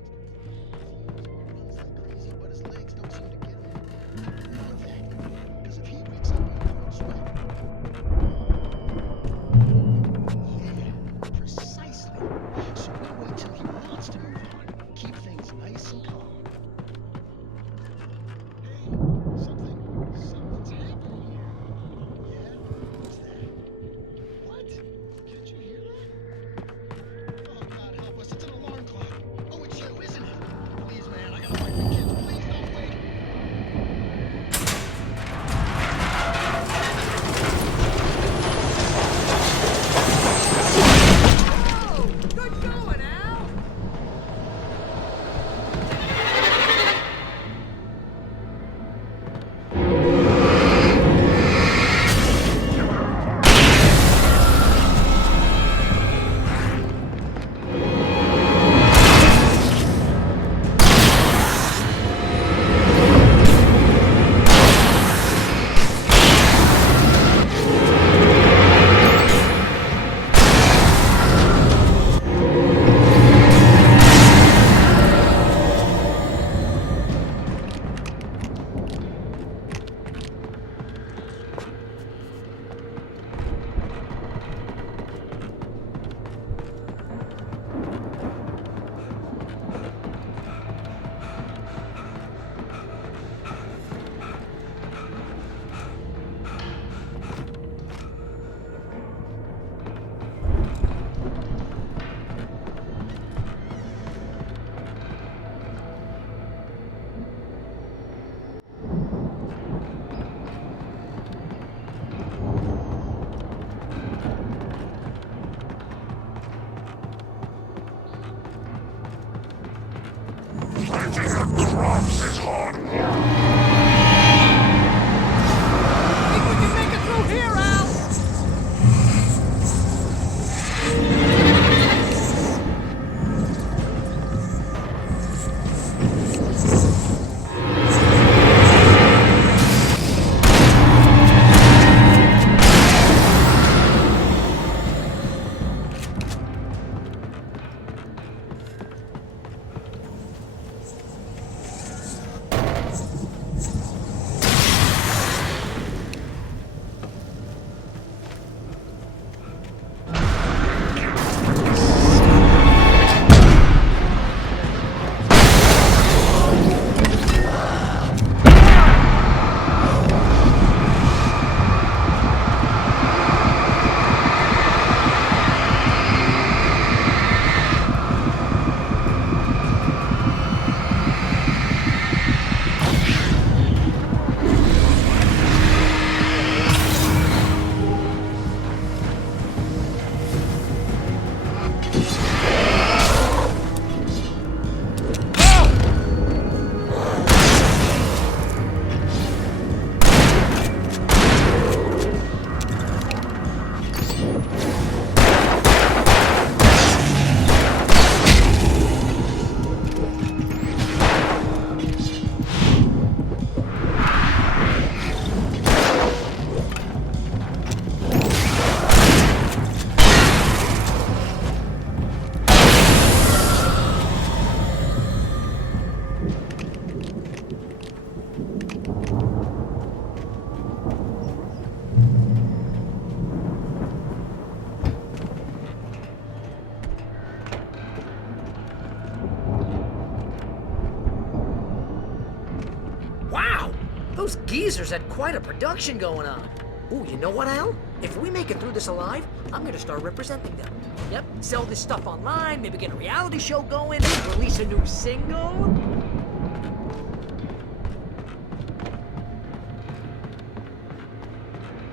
Those geezers had quite a production going on. Ooh, you know what, Al? If we make it through this alive, I'm gonna start representing them. Yep, sell this stuff online, maybe get a reality show going, release a new single.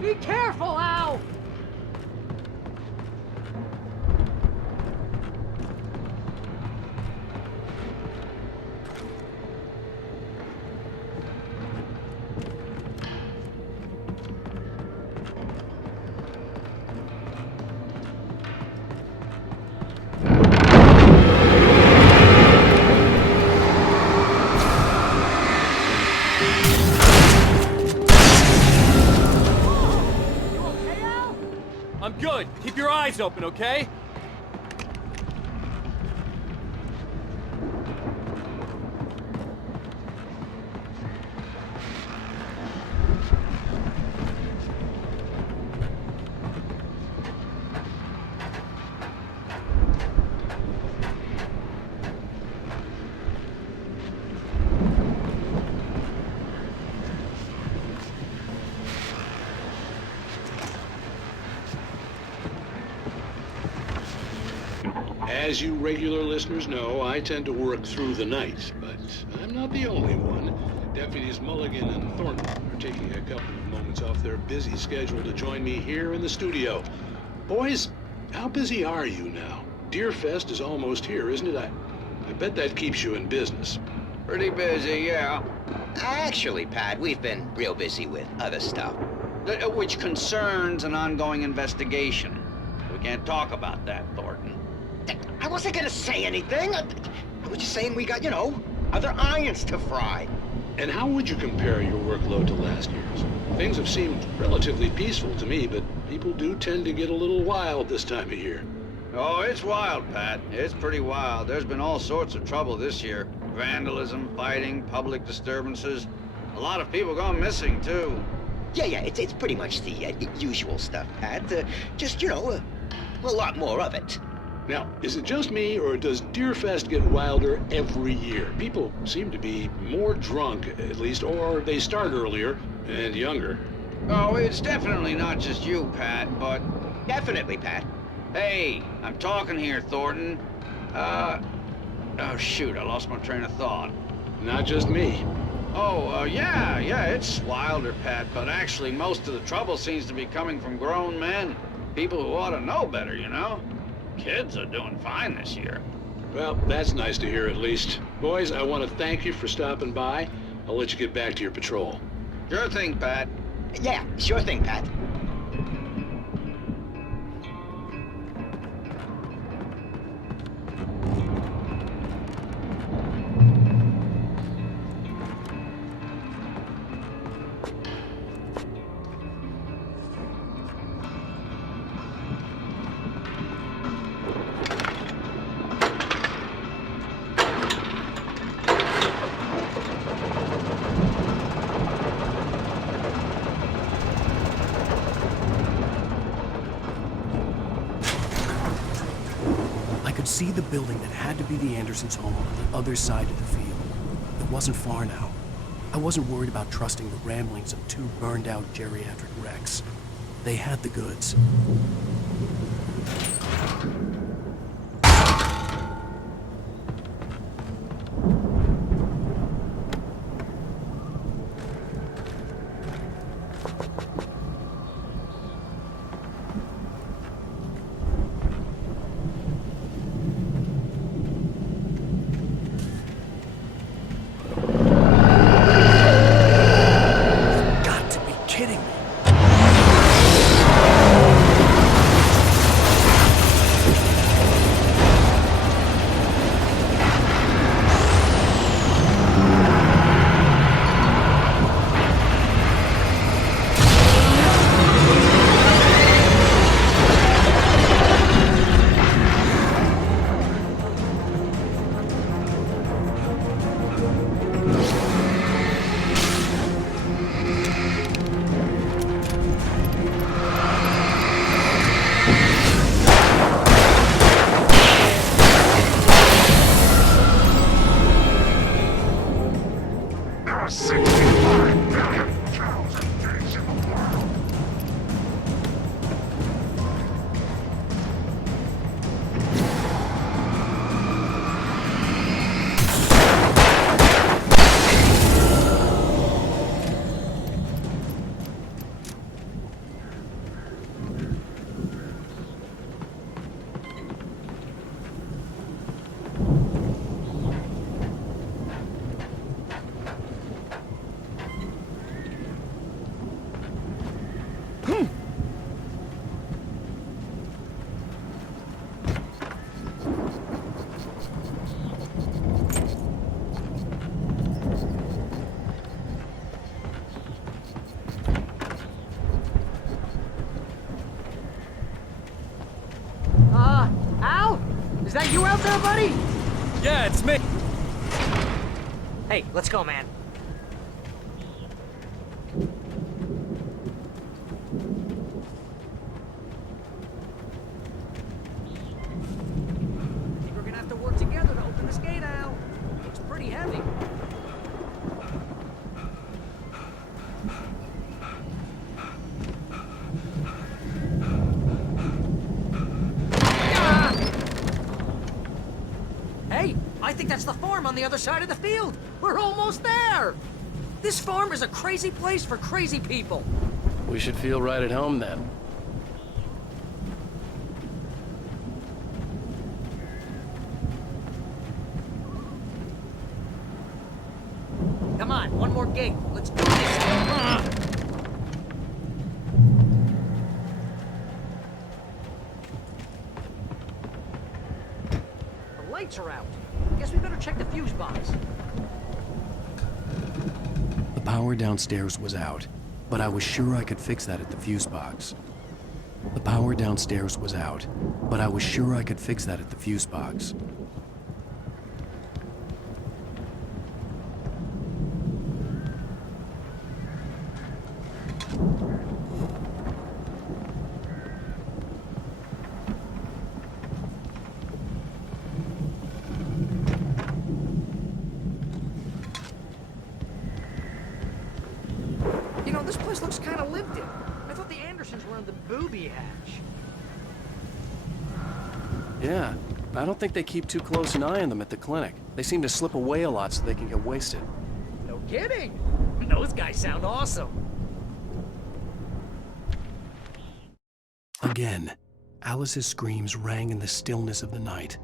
Be careful, Al! I'm good. Keep your eyes open, okay? As you regular listeners know, I tend to work through the night, but I'm not the only one. Deputies Mulligan and Thornton are taking a couple of moments off their busy schedule to join me here in the studio. Boys, how busy are you now? Deerfest is almost here, isn't it? I bet that keeps you in business. Pretty busy, yeah. Actually, Pat, we've been real busy with other stuff, which concerns an ongoing investigation. We can't talk about that, Thornton. I wasn't gonna say anything. I was just saying we got, other irons to fry. And how would you compare your workload to last year's? Things have seemed relatively peaceful to me, but people do tend to get a little wild this time of year. Oh, it's wild, Pat. It's pretty wild. There's been all sorts of trouble this year. Vandalism, fighting, public disturbances. A lot of people gone missing, too. Yeah, it's pretty much the usual stuff, Pat. Just, a lot more of it. Now, is it just me, or does Deerfest get wilder every year? People seem to be more drunk, at least, or they start earlier and younger. Oh, it's definitely not just you, Pat, but... Definitely, Pat. Hey, I'm talking here, Thornton. Oh, shoot, I lost my train of thought. Not just me. Oh, yeah, it's wilder, Pat, but actually most of the trouble seems to be coming from grown men. People who ought to know better, Kids are doing fine this year. Well, that's nice to hear at least. Boys, I want to thank you for stopping by. I'll let you get back to your patrol. Sure thing, Pat. Yeah, sure thing, Pat. See the building that had to be the Andersons' home on the other side of the field. It wasn't far now. I wasn't worried about trusting the ramblings of two burned-out geriatric wrecks. They had the goods. there, buddy? Yeah, it's me. Hey, let's go, man. I think we're gonna have to work together to open this gate, Al. It's pretty heavy. Hey, I think that's the farm on the other side of the field. We're almost there. This farm is a crazy place for crazy people. We should feel right at home then. Come on, one more gate. Let's do this. The lights are out. Guess we better check the fuse box. The power downstairs was out, but I was sure I could fix that at the fuse box. The power downstairs was out, but I was sure I could fix that at the fuse box. You know, this place looks kind of lived in. I thought the Andersons were in the booby hatch. Yeah, I don't think they keep too close an eye on them at the clinic. They seem to slip away a lot so they can get wasted. No kidding. Those guys sound awesome. Again, Alice's screams rang in the stillness of the night.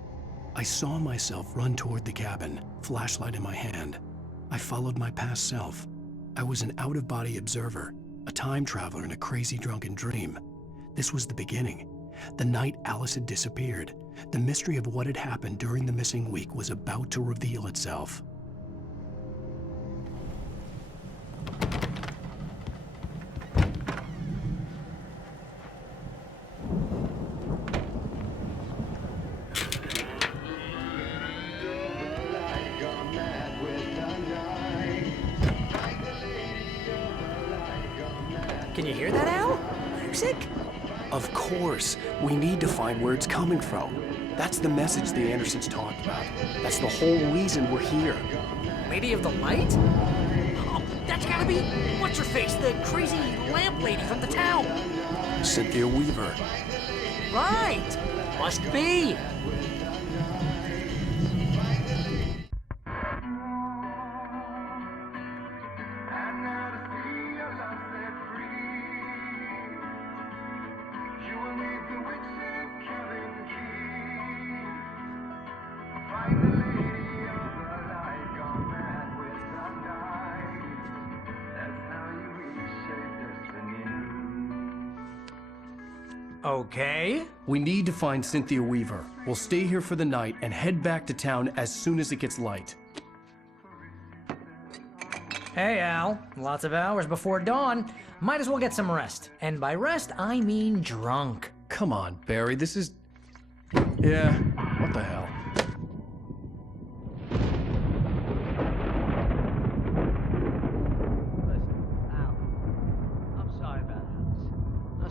I saw myself run toward the cabin, flashlight in my hand. I followed my past self. I was an out-of-body observer, a time traveler in a crazy drunken dream. This was the beginning. The night Alice had disappeared. The mystery of what had happened during the missing week was about to reveal itself. Can you hear that, Al? Music? Of course, we need to find where it's coming from. That's the message the Andersons talked about. That's the whole reason we're here. Lady of the Light? Oh, that's gotta be... What's her face? The crazy lamp lady from the town. Cynthia Weaver. Right. Must be. Okay. We need to find Cynthia Weaver. We'll stay here for the night and head back to town as soon as it gets light. Hey, Al. Lots of hours before dawn. Might as well get some rest. And by rest, I mean drunk. Come on, Barry, this is... Yeah, what the hell?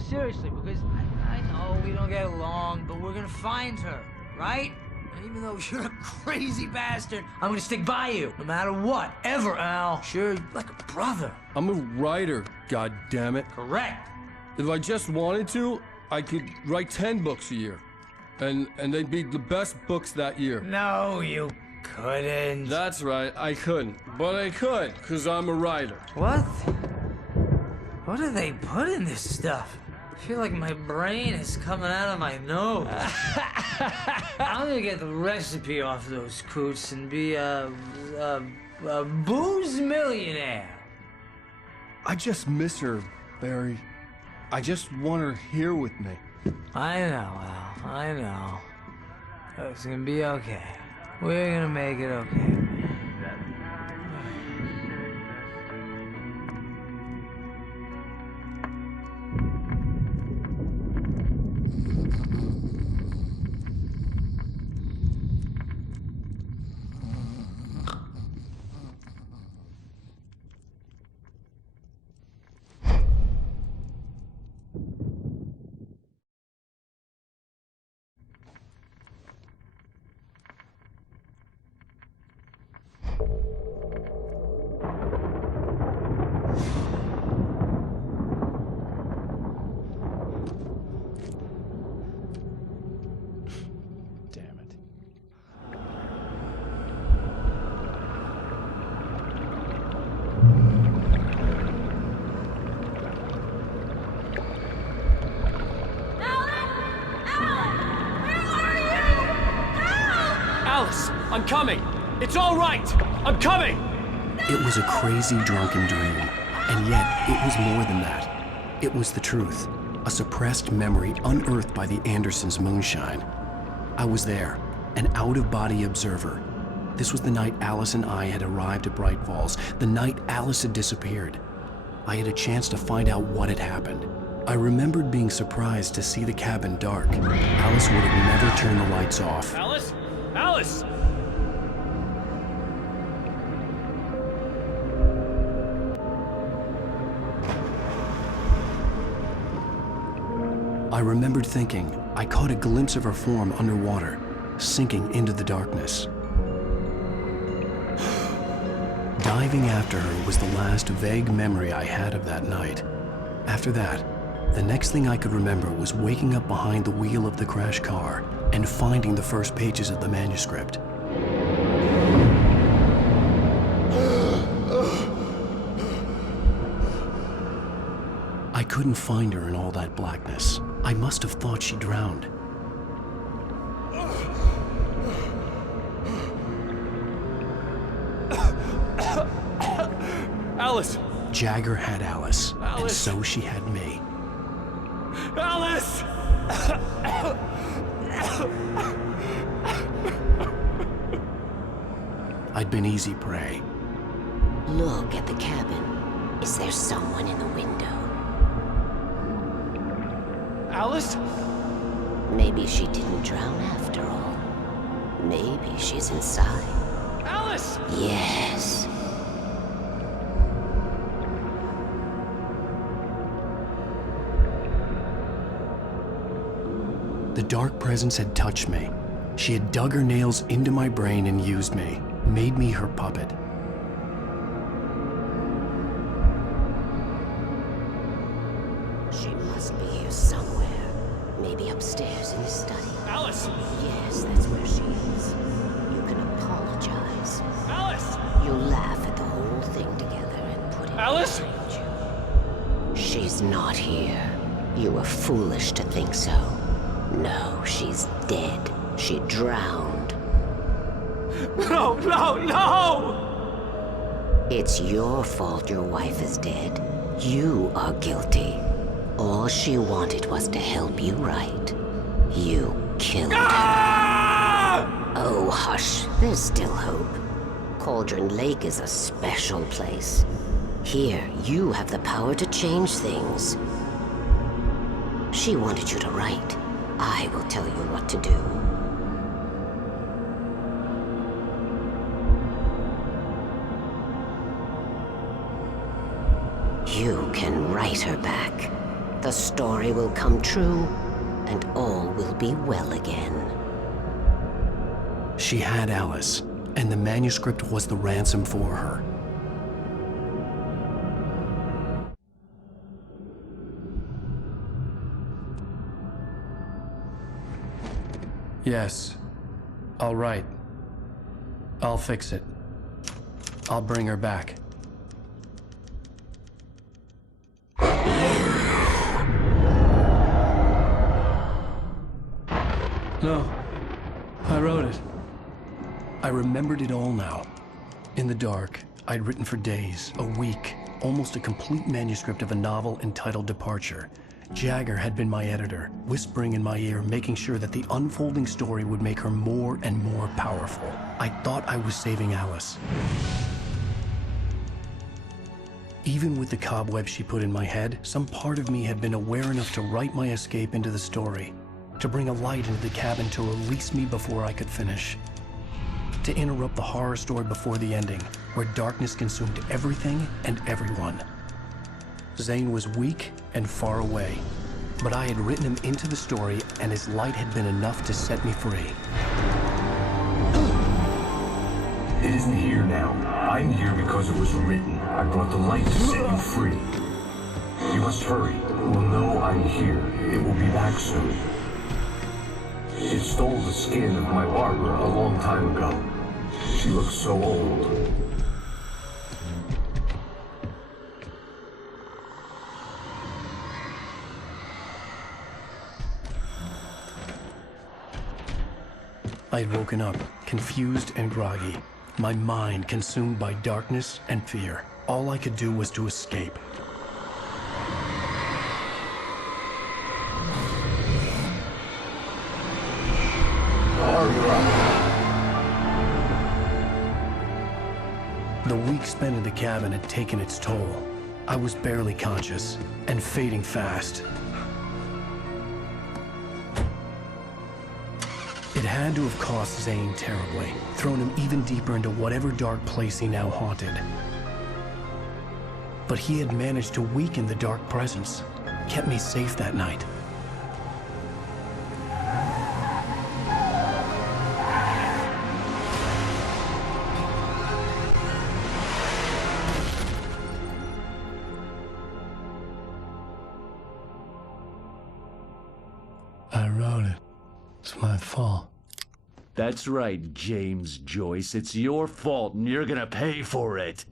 Seriously, because I know we don't get along, but we're gonna find her, right? And even though you're a crazy bastard, I'm gonna stick by you, no matter what, ever, Al. Sure, like a brother. I'm a writer, goddammit. Correct. If I just wanted to, I could write 10 books a year. And they'd be the best books that year. No, you couldn't. That's right, I couldn't. But I could, because I'm a writer. What? What do they put in this stuff? I feel like my brain is coming out of my nose. I'm gonna get the recipe off those coots and be a booze millionaire. I just miss her, Barry. I just want her here with me. I know, Al. I know. It's gonna be okay. We're gonna make it okay. coming! It's all right! I'm coming! It was a crazy, drunken dream, and yet it was more than that. It was the truth, a suppressed memory unearthed by the Andersons' moonshine. I was there, an out-of-body observer. This was the night Alice and I had arrived at Bright Falls, the night Alice had disappeared. I had a chance to find out what had happened. I remembered being surprised to see the cabin dark. Alice would have never turned the lights off. Alice? Alice! I remembered thinking I caught a glimpse of her form underwater, sinking into the darkness. Diving after her was the last vague memory I had of that night. After that, the next thing I could remember was waking up behind the wheel of the crashed car and finding the first pages of the manuscript. I couldn't find her in all that blackness. I must have thought she drowned. Alice! Jagger had Alice, and Alice. so she had me. Alice! I'd been easy prey. Look at the cabin. Is there someone in the window? Alice? Maybe she didn't drown after all. Maybe she's inside. Alice! Yes. The dark presence had touched me. She had dug her nails into my brain and used me, made me her puppet. She must be here somewhere. Maybe upstairs in his study. Alice! Yes, that's where she is. You can apologize. Alice! You'll laugh at the whole thing together and put it Alice! behind you. She's not here. You were foolish to think so. No, she's dead. She drowned. No, no, no! It's your fault your wife is dead. You are guilty. All she wanted was to help you right. You killed her. Oh, hush. There's still hope. Cauldron Lake is a special place. Here, you have the power to change things. She wanted you to write. I will tell you what to do. You can write her back. The story will come true, and all will be well again. She had Alice, and the manuscript was the ransom for her. Yes. I'll write. I'll fix it. I'll bring her back. No. I wrote it. I remembered it all now. In the dark, I'd written for days, a week, almost a complete manuscript of a novel entitled Departure. Jagger had been my editor, whispering in my ear, making sure that the unfolding story would make her more and more powerful. I thought I was saving Alice. Even with the cobwebs she put in my head, some part of me had been aware enough to write my escape into the story, to bring a light into the cabin to release me before I could finish, to interrupt the horror story before the ending, where darkness consumed everything and everyone. Zane was weak and far away, but I had written him into the story, and his light had been enough to set me free. It isn't here now. I'm here because it was written. I brought the light to set you free. You must hurry. It will know I'm here. It will be back soon. It stole the skin of my Barbara a long time ago. She looks so old. I had woken up, confused and groggy, my mind consumed by darkness and fear. All I could do was to escape. The week spent in the cabin had taken its toll. I was barely conscious, and fading fast. It had to have cost Zane terribly, thrown him even deeper into whatever dark place he now haunted. But he had managed to weaken the dark presence, kept me safe that night. I wrote it. It's my fault. That's right, James Joyce. It's your fault, and you're gonna pay for it.